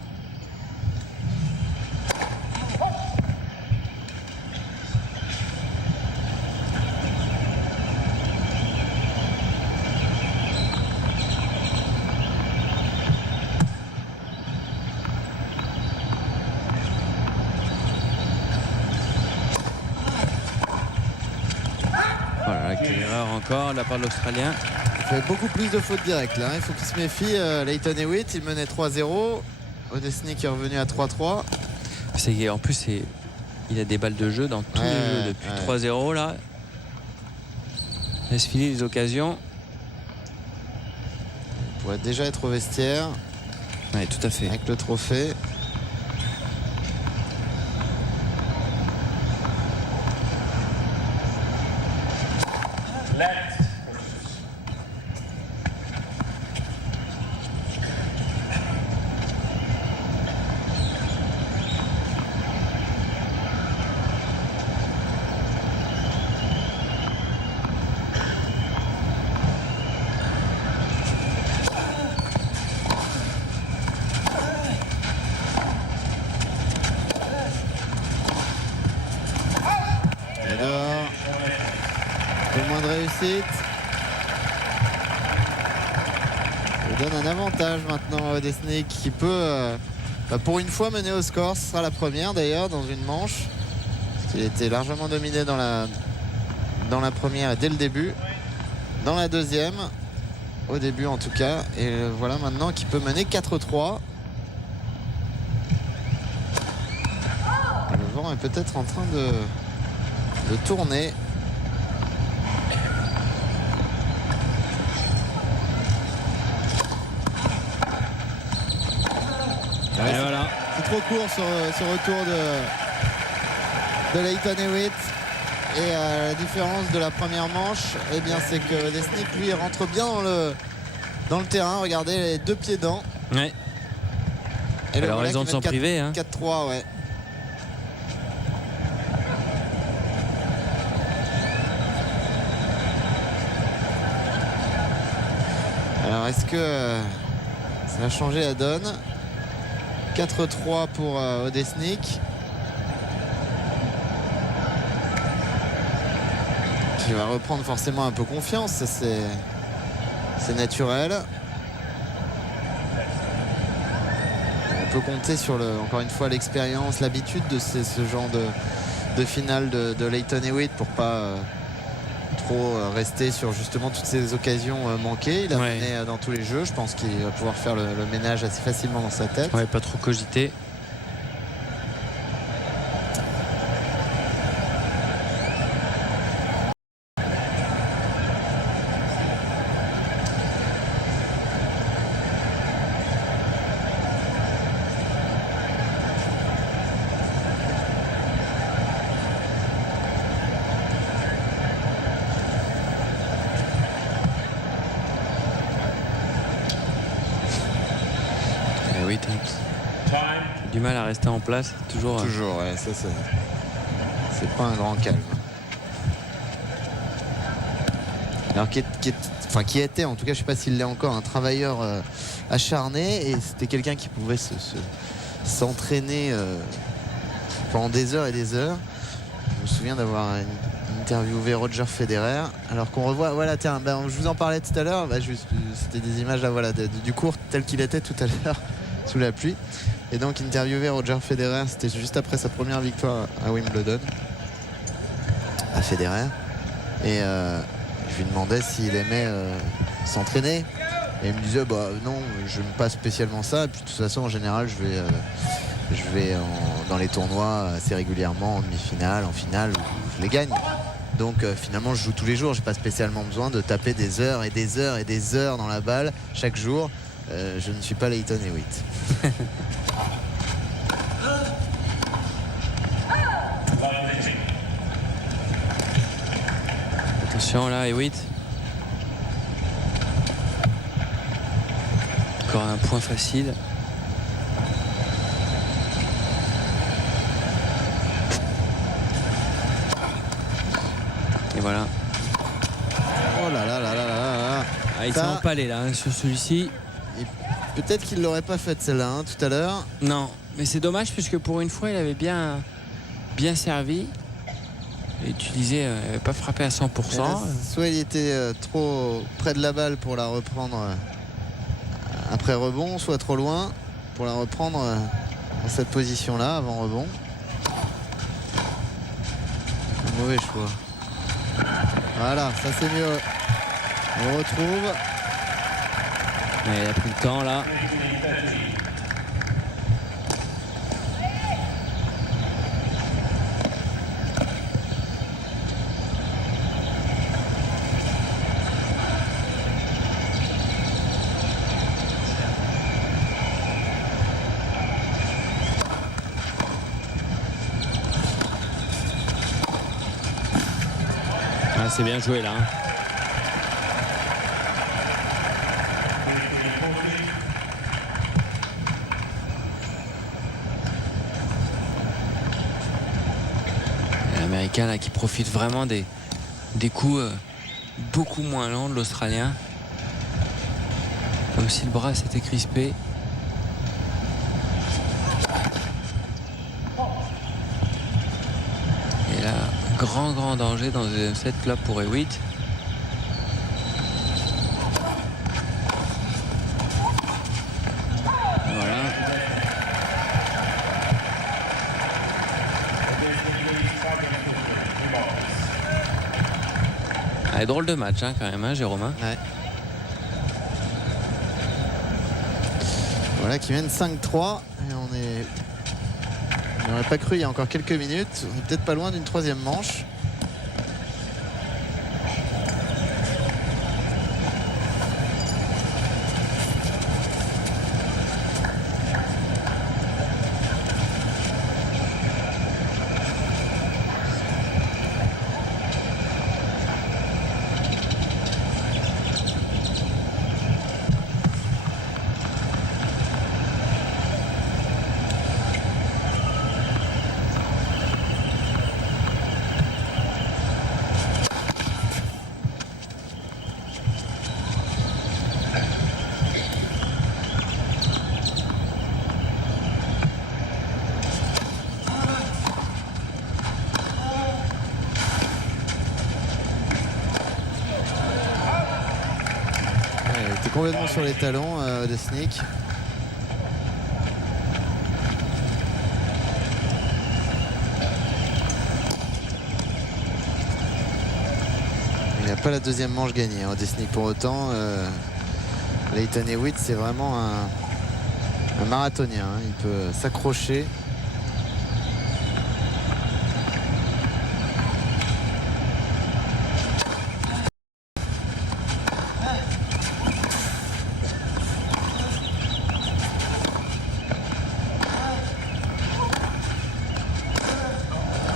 Encore de la part de l'Australien. Il fait beaucoup plus de fautes directes là. Il faut qu'il se méfie. Lleyton Hewitt, il menait 3-0. Odesnik est revenu à 3-3. En plus, il a des balles de jeu dans tous les jeux depuis 3-0 là. Laisse filer les occasions. Il pourrait déjà être au vestiaire. Oui, tout à fait. Avec le trophée. réussite. Ça donne un avantage maintenant à Desnick qui peut, pour une fois, mener au score. Ce sera la première d'ailleurs dans une manche. Parce qu'il était largement dominé dans la première et dès le début. Dans la deuxième, au début en tout cas. Et voilà maintenant qu'il peut mener 4-3. Le vent est peut-être en train de tourner. Ouais, et voilà. C'est trop court ce retour de Lleyton Hewitt. Et la différence de la première manche, eh bien, c'est que Desnick lui rentre bien dans le terrain. Regardez, les 2 pieds dedans. Ouais. Et alors raison de s'en priver. 4-3, ouais. Alors est-ce que ça va changer la donne? 4-3 pour Odesnik, qui va reprendre forcément un peu confiance, ça c'est naturel. On peut compter sur encore une fois l'expérience, l'habitude de ce genre de finale de Lleyton Hewitt pour pas trop rester sur justement toutes ces occasions manquées. Il a mené dans tous les jeux. Je pense qu'il va pouvoir faire le ménage assez facilement dans sa tête. Ouais, pas trop cogiter. Oui, t'as du mal à rester en place. Toujours, ouais, ça c'est pas un grand calme. Alors qui était, en tout cas, je sais pas s'il l'est encore, un travailleur acharné, et c'était quelqu'un qui pouvait s'entraîner pendant des heures et des heures. Je me souviens d'avoir interviewé Roger Federer, alors qu'on revoit, voilà, tiens, je vous en parlais tout à l'heure, c'était des images là, voilà, du court tel qu'il était tout à l'heure sous la pluie. Et donc interviewer Roger Federer, c'était juste après sa première victoire à Wimbledon, à Federer, et je lui demandais s'il aimait s'entraîner, et il me disait non, je n'aime pas spécialement ça, et puis de toute façon en général je vais dans les tournois assez régulièrement, en demi-finale, en finale, où je les gagne. Donc finalement je joue tous les jours, j'ai pas spécialement besoin de taper des heures et des heures et des heures dans la balle chaque jour. Je ne suis pas Lleyton Hewitt. Attention là, Hewitt. Encore un point facile. Et voilà. Oh là là là là là là. Ah, il s'est empalé là sur celui-ci. Peut-être qu'il l'aurait pas faite celle-là tout à l'heure. Non, mais c'est dommage puisque pour une fois il avait bien servi. Et tu disais, il n'avait pas frappé à 100%. Là, soit il était trop près de la balle pour la reprendre après rebond, soit trop loin pour la reprendre dans cette position-là avant rebond. Un mauvais choix. Voilà, ça c'est mieux. On retrouve. Mais il a pris le temps là. Ah, c'est bien joué là. L'Américain là qui profite vraiment des coups beaucoup moins lents de l'Australien. Comme si le bras s'était crispé. Et là, grand danger dans le deuxième set là pour Hewitt. Ouais, drôle de match hein, quand même, hein, Jérôme. Ouais. Voilà qui mène 5-3 et on n'aurait pas cru il y a encore quelques minutes. On est peut-être pas loin d'une troisième manche. Complètement sur les talons de Sneak. Il n'a pas la deuxième manche gagnée hein, Desnick pour autant. Lleyton Hewitt c'est vraiment un marathonien hein. Il peut s'accrocher.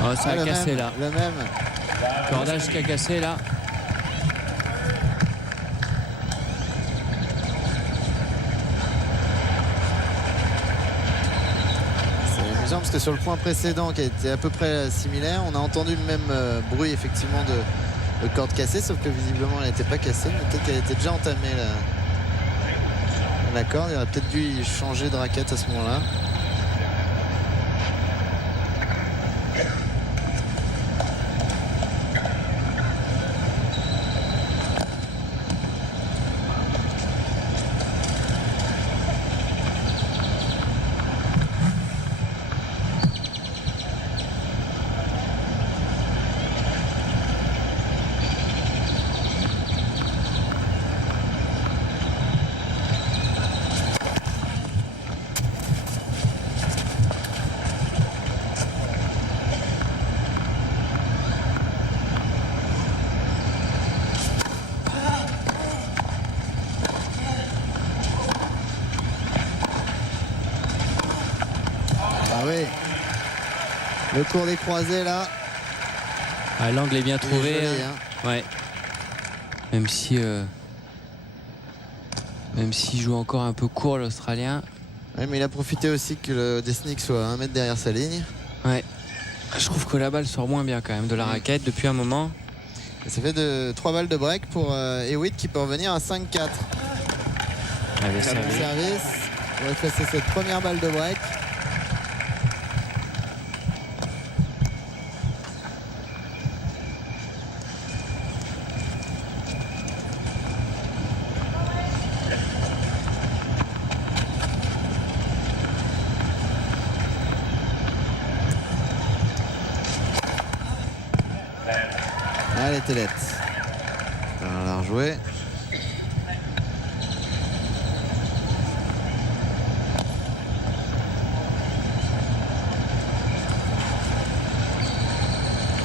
Oh, ça a cassé là. Le même. Cordage qui a cassé là. C'est amusant parce que sur le point précédent qui a été à peu près similaire, on a entendu le même bruit effectivement de corde cassée, sauf que visiblement elle n'était pas cassée, mais peut-être qu'elle était déjà entamée la corde. Il aurait peut-être dû changer de raquette à ce moment-là. Ah oui, le cours des croisés là. Ah, l'angle est bien trouvé. Joli, hein. Ouais. Même s'il joue encore un peu court l'Australien. Ouais, mais il a profité aussi que le Desnick soit 1 mètre derrière sa ligne. Ouais. Je trouve que la balle sort moins bien quand même de la raquette depuis un moment. Et ça fait 3 balles de break pour Hewitt qui peut revenir à 5-4. Allez, service pour effacer cette première balle de break. Allez Tellette. On l'a rejoué.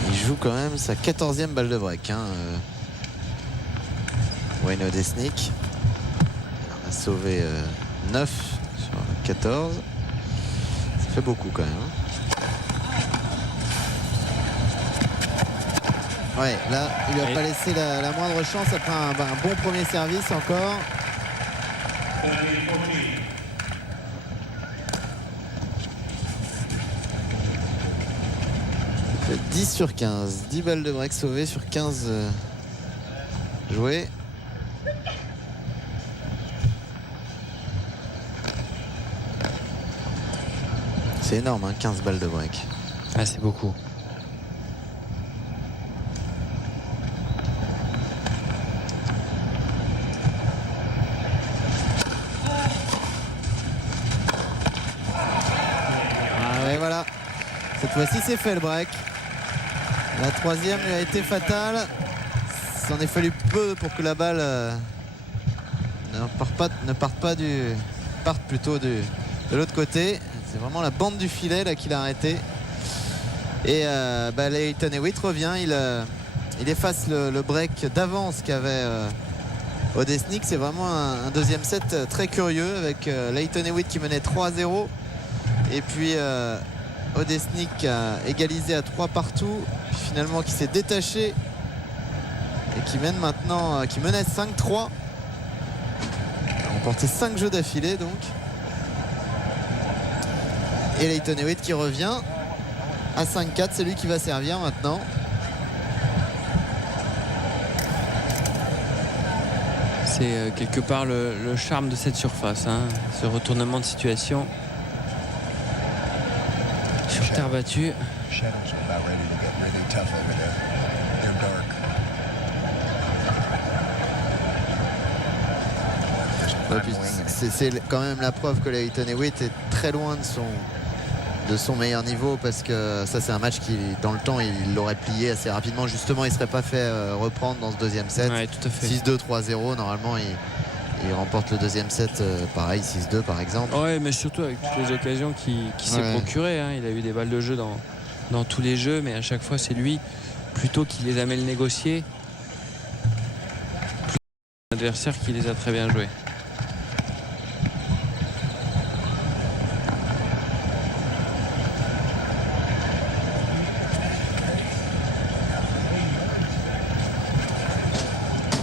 Il joue quand même sa 14e balle de break. Hein, Wayno Desnick. On a sauvé 9 sur 14. Ça fait beaucoup quand même. Hein. Ouais, là, il lui a pas laissé la moindre chance après un bon premier service encore. Ça fait 10 sur 15. 10 balles de break sauvées sur 15 jouées. C'est énorme, hein, 15 balles de break. Ah, c'est beaucoup. Cette fois-ci c'est fait le break. La troisième lui a été fatale. en est fallu peu pour que la balle parte plutôt de l'autre côté. C'est vraiment la bande du filet là qu'il a arrêté. Et Lleyton Hewitt revient, il efface le break d'avance qu'avait Odesnik. C'est vraiment un deuxième set très curieux avec Lleyton Hewitt qui menait 3-0 et puis Odesnik a égalisé à 3 partout, puis finalement qui s'est détaché et qui mène maintenant, qui menait 5-3. Il a remporté 5 jeux d'affilée donc. Et Lleyton Hewitt qui revient à 5-4, c'est lui qui va servir maintenant. C'est quelque part le charme de cette surface, hein, ce retournement de situation sur terre battue. C'est quand même la preuve que Lleyton Hewitt est très loin de son meilleur niveau, parce que ça c'est un match qui dans le temps il l'aurait plié assez rapidement. Justement il ne serait pas fait reprendre dans ce deuxième set. Ouais, tout à fait. 6-2, 3-0 normalement il remporte le deuxième set pareil 6-2 par exemple. Ouais, mais surtout avec toutes les occasions qu'il s'est procuré, hein. Il a eu des balles de jeu dans tous les jeux, mais à chaque fois c'est lui plutôt qui les a mal négociés, plutôt que l'adversaire qui les a très bien joués.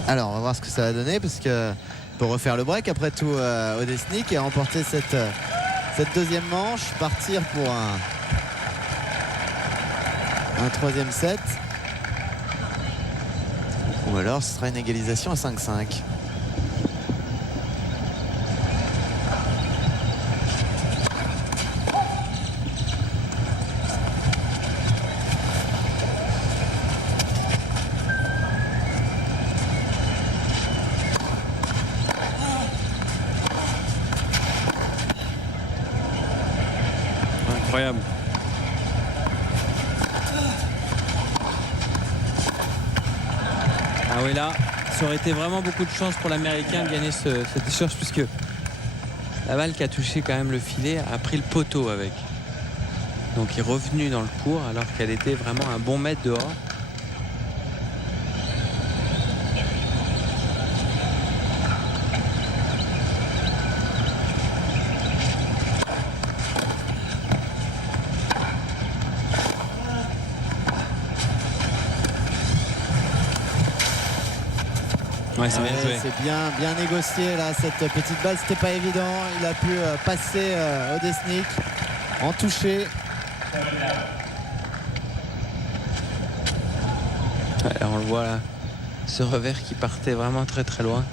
Alors on va voir ce que ça va donner, parce que pour refaire le break après tout Odesnik et remporter cette deuxième manche, partir pour un troisième set, ou alors ce sera une égalisation à 5-5. Incroyable. Ah oui, là, ça aurait été vraiment beaucoup de chance pour l'Américain de gagner cette échange, puisque la balle qui a touché quand même le filet a pris le poteau avec. Donc il est revenu dans le court alors qu'elle était vraiment un bon mètre dehors. Ouais, c'est bien joué. C'est bien négocié là, cette petite balle, c'était pas évident. Il a pu passer Odesnik en toucher. Ouais, on le voit là, ce revers qui partait vraiment très très loin.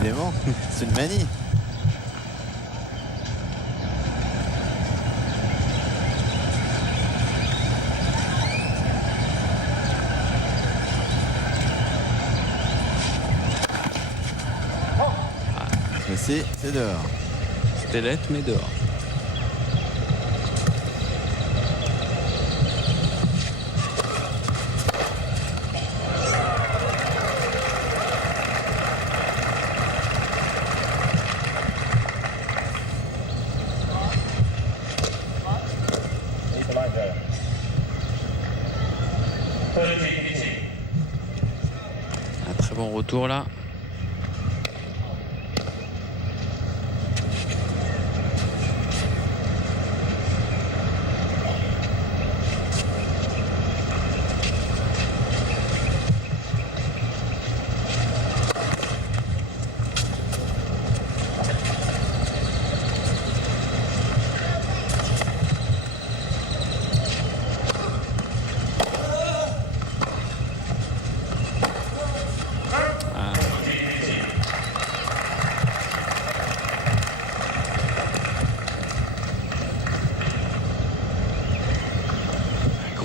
Décidément, c'est une manie. C'est dehors. C'était lettre mais dehors. Un très bon retour là.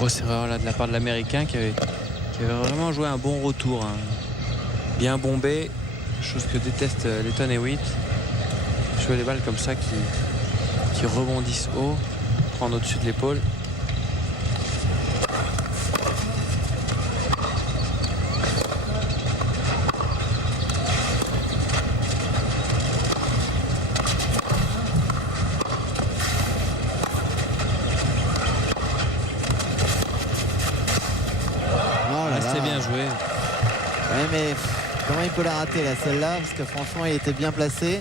Grosse erreur là de la part de l'Américain qui avait vraiment joué un bon retour, hein. Bien bombé, chose que détestent Lleyton Hewitt. Jouer les balles comme ça qui rebondissent haut, prendre au-dessus de l'épaule. C'était bien joué. Ouais, mais comment il peut la rater là, celle-là? Parce que franchement, il était bien placé.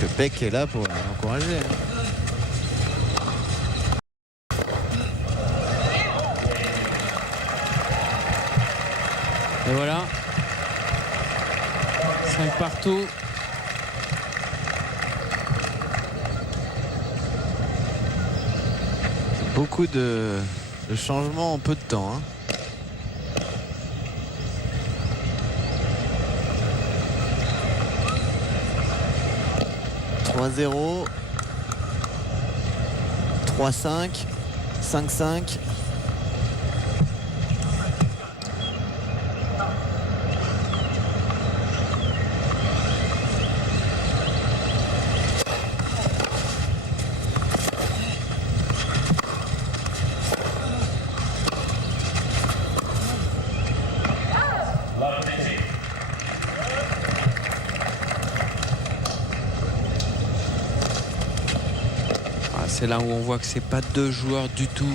Que Peck est là pour l'encourager. Et voilà. 5 partout. Beaucoup de changements en peu de temps, hein. « 3-0 » 3-5 5-5. C'est là où on voit que c'est pas deux joueurs du tout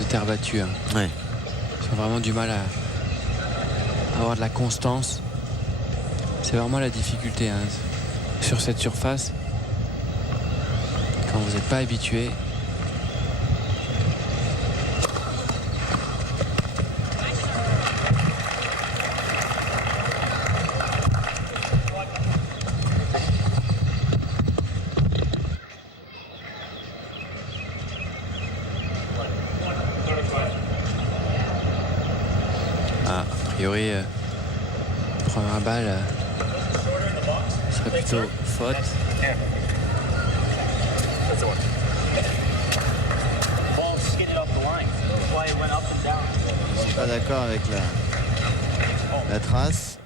de terre battue, hein. Ouais. Ils ont vraiment du mal à avoir de la constance. C'est vraiment la difficulté, hein, sur cette surface. Quand vous n'êtes pas habitué. A priori, première balle serait plutôt faute. Je suis pas d'accord avec la trace.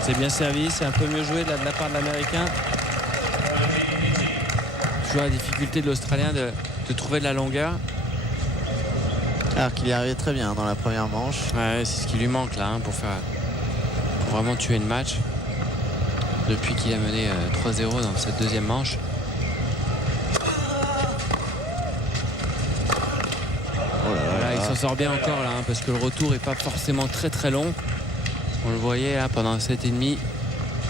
C'est bien servi, c'est un peu mieux joué de la part de l'Américain. Toujours la difficulté de l'Australien de trouver de la longueur. Alors qu'il y arrivait très bien dans la première manche. Ouais, c'est ce qui lui manque là, hein, pour vraiment tuer le match. Depuis qu'il a mené 3-0 dans cette deuxième manche. Oh là là Là, là. il s'en sort bien encore là, hein, parce que le retour n'est pas forcément très très long. On le voyait là pendant 7,5.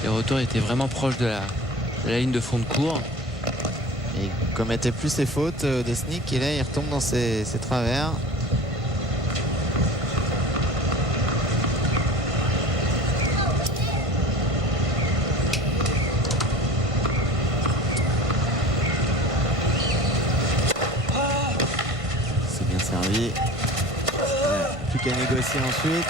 Les retours étaient vraiment proches de la ligne de fond de cours. Et il commettait plus ses fautes de sneak et là il retombe dans ses travers. C'est bien servi. Ouais. Plus qu'à négocier ensuite.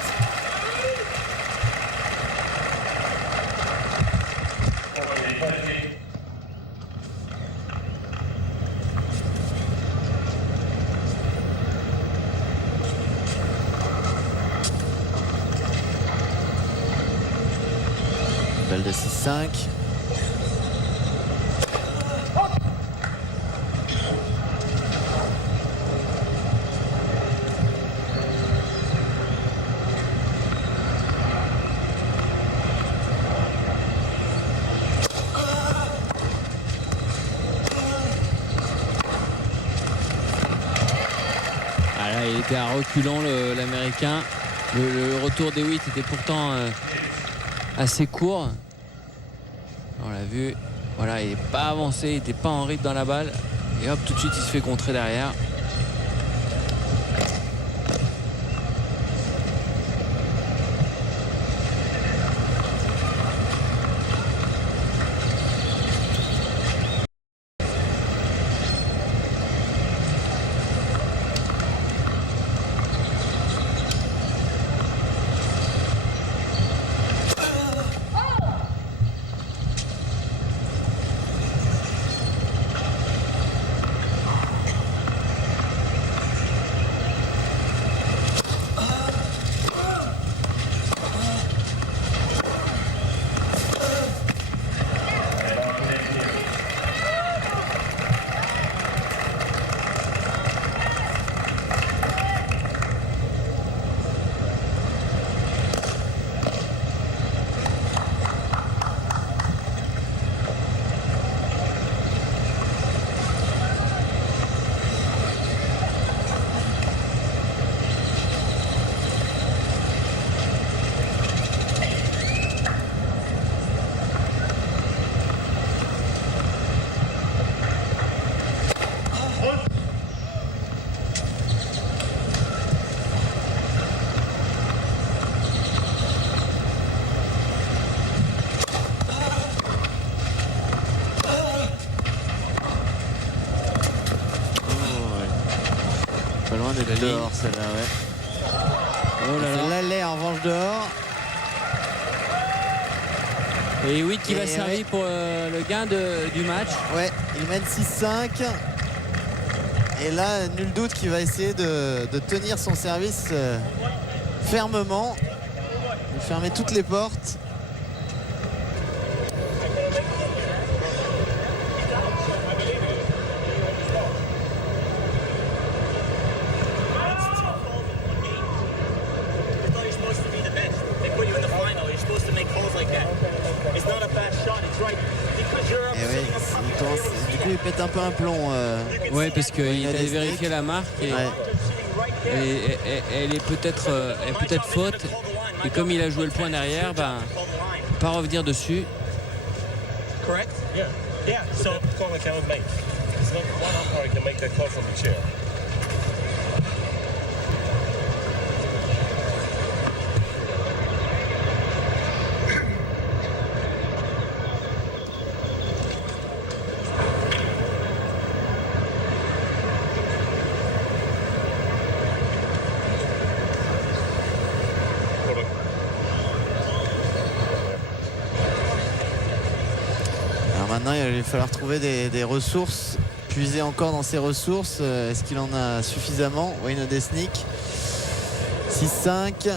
Balle de 6-5. Il était à reculons l'américain. Le retour d'Hewitt était pourtant assez court. On l'a vu. Voilà, il n'est pas avancé, il n'était pas en rythme dans la balle. Et hop, tout de suite il se fait contrer derrière. Dehors celle-là, ouais. Oh là là. Celle-là, elle est en revanche dehors. Et Hewitt qui va servir pour le gain du match. Ouais, il mène 6-5. Et là, nul doute qu'il va essayer de tenir son service fermement. De fermer toutes les portes. Il pète un peu un plomb. Oui, parce qu'il a vérifié la marque et, elle est peut-être faute. Et comme il a joué le point derrière, ben, il ne peut pas revenir dessus. Correct? Yeah. Yeah. So call the count make. So one umpire can make that call from the chair. Maintenant, il va falloir trouver des ressources, puiser encore dans ses ressources. Est-ce qu'il en a suffisamment? Wayne Odesnik 6-5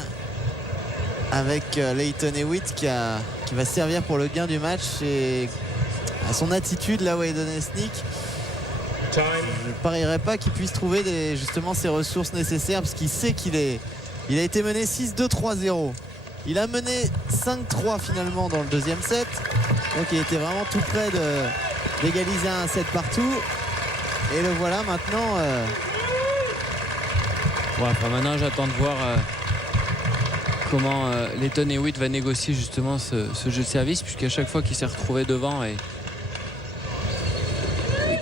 avec Lleyton Hewitt qui va servir pour le gain du match. Et à son attitude là, Wayne Odesnik, je ne parierais pas qu'il puisse trouver justement ces ressources nécessaires, parce qu'il sait qu'il a été mené 6-2, 3-0. Il a mené 5-3 finalement dans le deuxième set. Donc il était vraiment tout près d'égaliser un set partout. Et le voilà maintenant. Maintenant j'attends de voir comment Lleyton Hewitt va négocier justement ce jeu de service, puisqu'à chaque fois qu'il s'est retrouvé devant et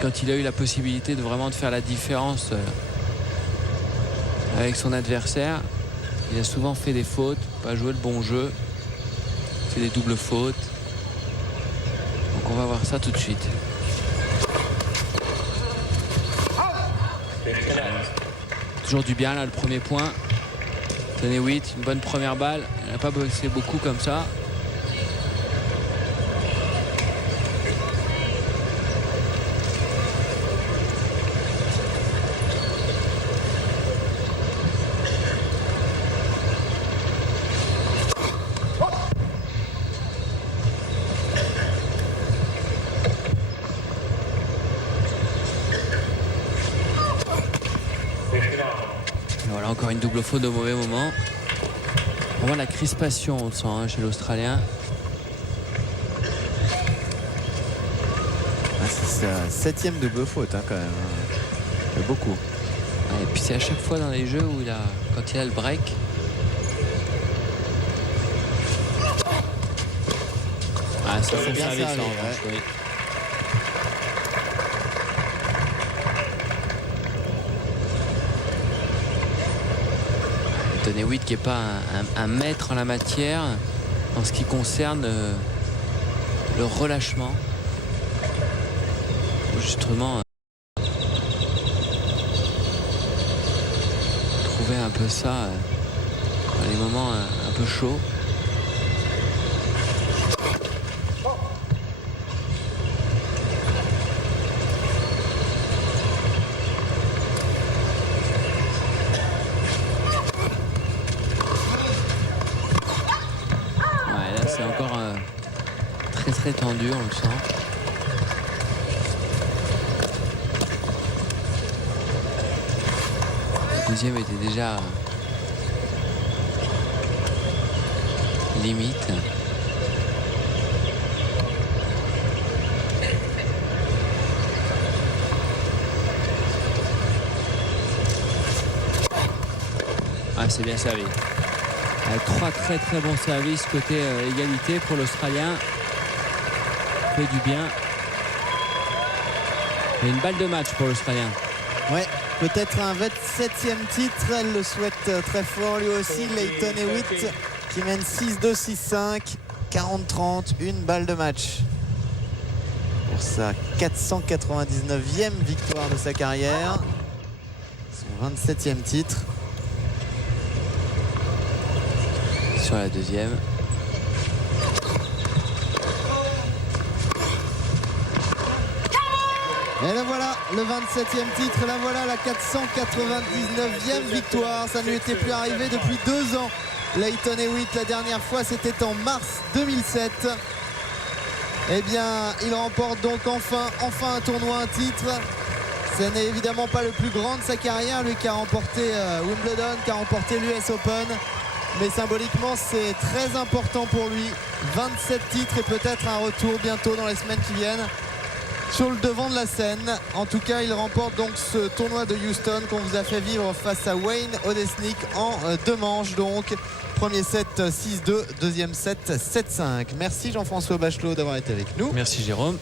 quand il a eu la possibilité de vraiment faire la différence avec son adversaire, il a souvent fait des fautes, pas joué le bon jeu, fait des doubles fautes. Donc on va voir ça tout de suite. Toujours du bien là, le premier point. Tenez 8, une bonne première balle. Il n'a pas boxé beaucoup comme ça. Voilà, encore une double faute au mauvais moment. On voit la crispation, on le sent chez l'Australien. C'est sa 7e double faute quand même. C'est beaucoup. Et puis c'est à chaque fois dans les jeux où quand il a le break. Ah, ça c'est bien servi, ça, en revanche, oui. Tenez 8 qui n'est pas un maître en la matière en ce qui concerne le relâchement. Justement, trouver un peu ça dans les moments un peu chauds. C'est encore très tendu, on le sent. Le deuxième était déjà limite. Ah, c'est bien servi. Trois très bons services côté égalité pour l'Australien. Fait du bien. Et une balle de match pour l'Australien. Ouais, peut-être un 27e titre. Elle le souhaite très fort lui aussi. Lleyton Hewitt qui mène 6-2, 6-5, 40-30. Une balle de match pour sa 499e victoire de sa carrière. Son 27e titre. Sur la deuxième. Et là voilà le 27e titre, là voilà la 499e victoire. Ça ne lui était plus arrivé depuis 2 ans. Lleyton Hewitt, la dernière fois c'était en mars 2007. Eh bien il remporte donc enfin un tournoi, un titre. Ce n'est évidemment pas le plus grand de sa carrière, lui qui a remporté Wimbledon, qui a remporté l'US Open. Mais symboliquement c'est très important pour lui. 27 titres et peut-être un retour bientôt dans les semaines qui viennent sur le devant de la scène. En tout cas il remporte donc ce tournoi de Houston qu'on vous a fait vivre face à Wayne Odesnik en 2 manches. Donc premier set 6-2, deuxième set 7-5. Merci Jean-François Bachelot d'avoir été avec nous. Merci Jérôme.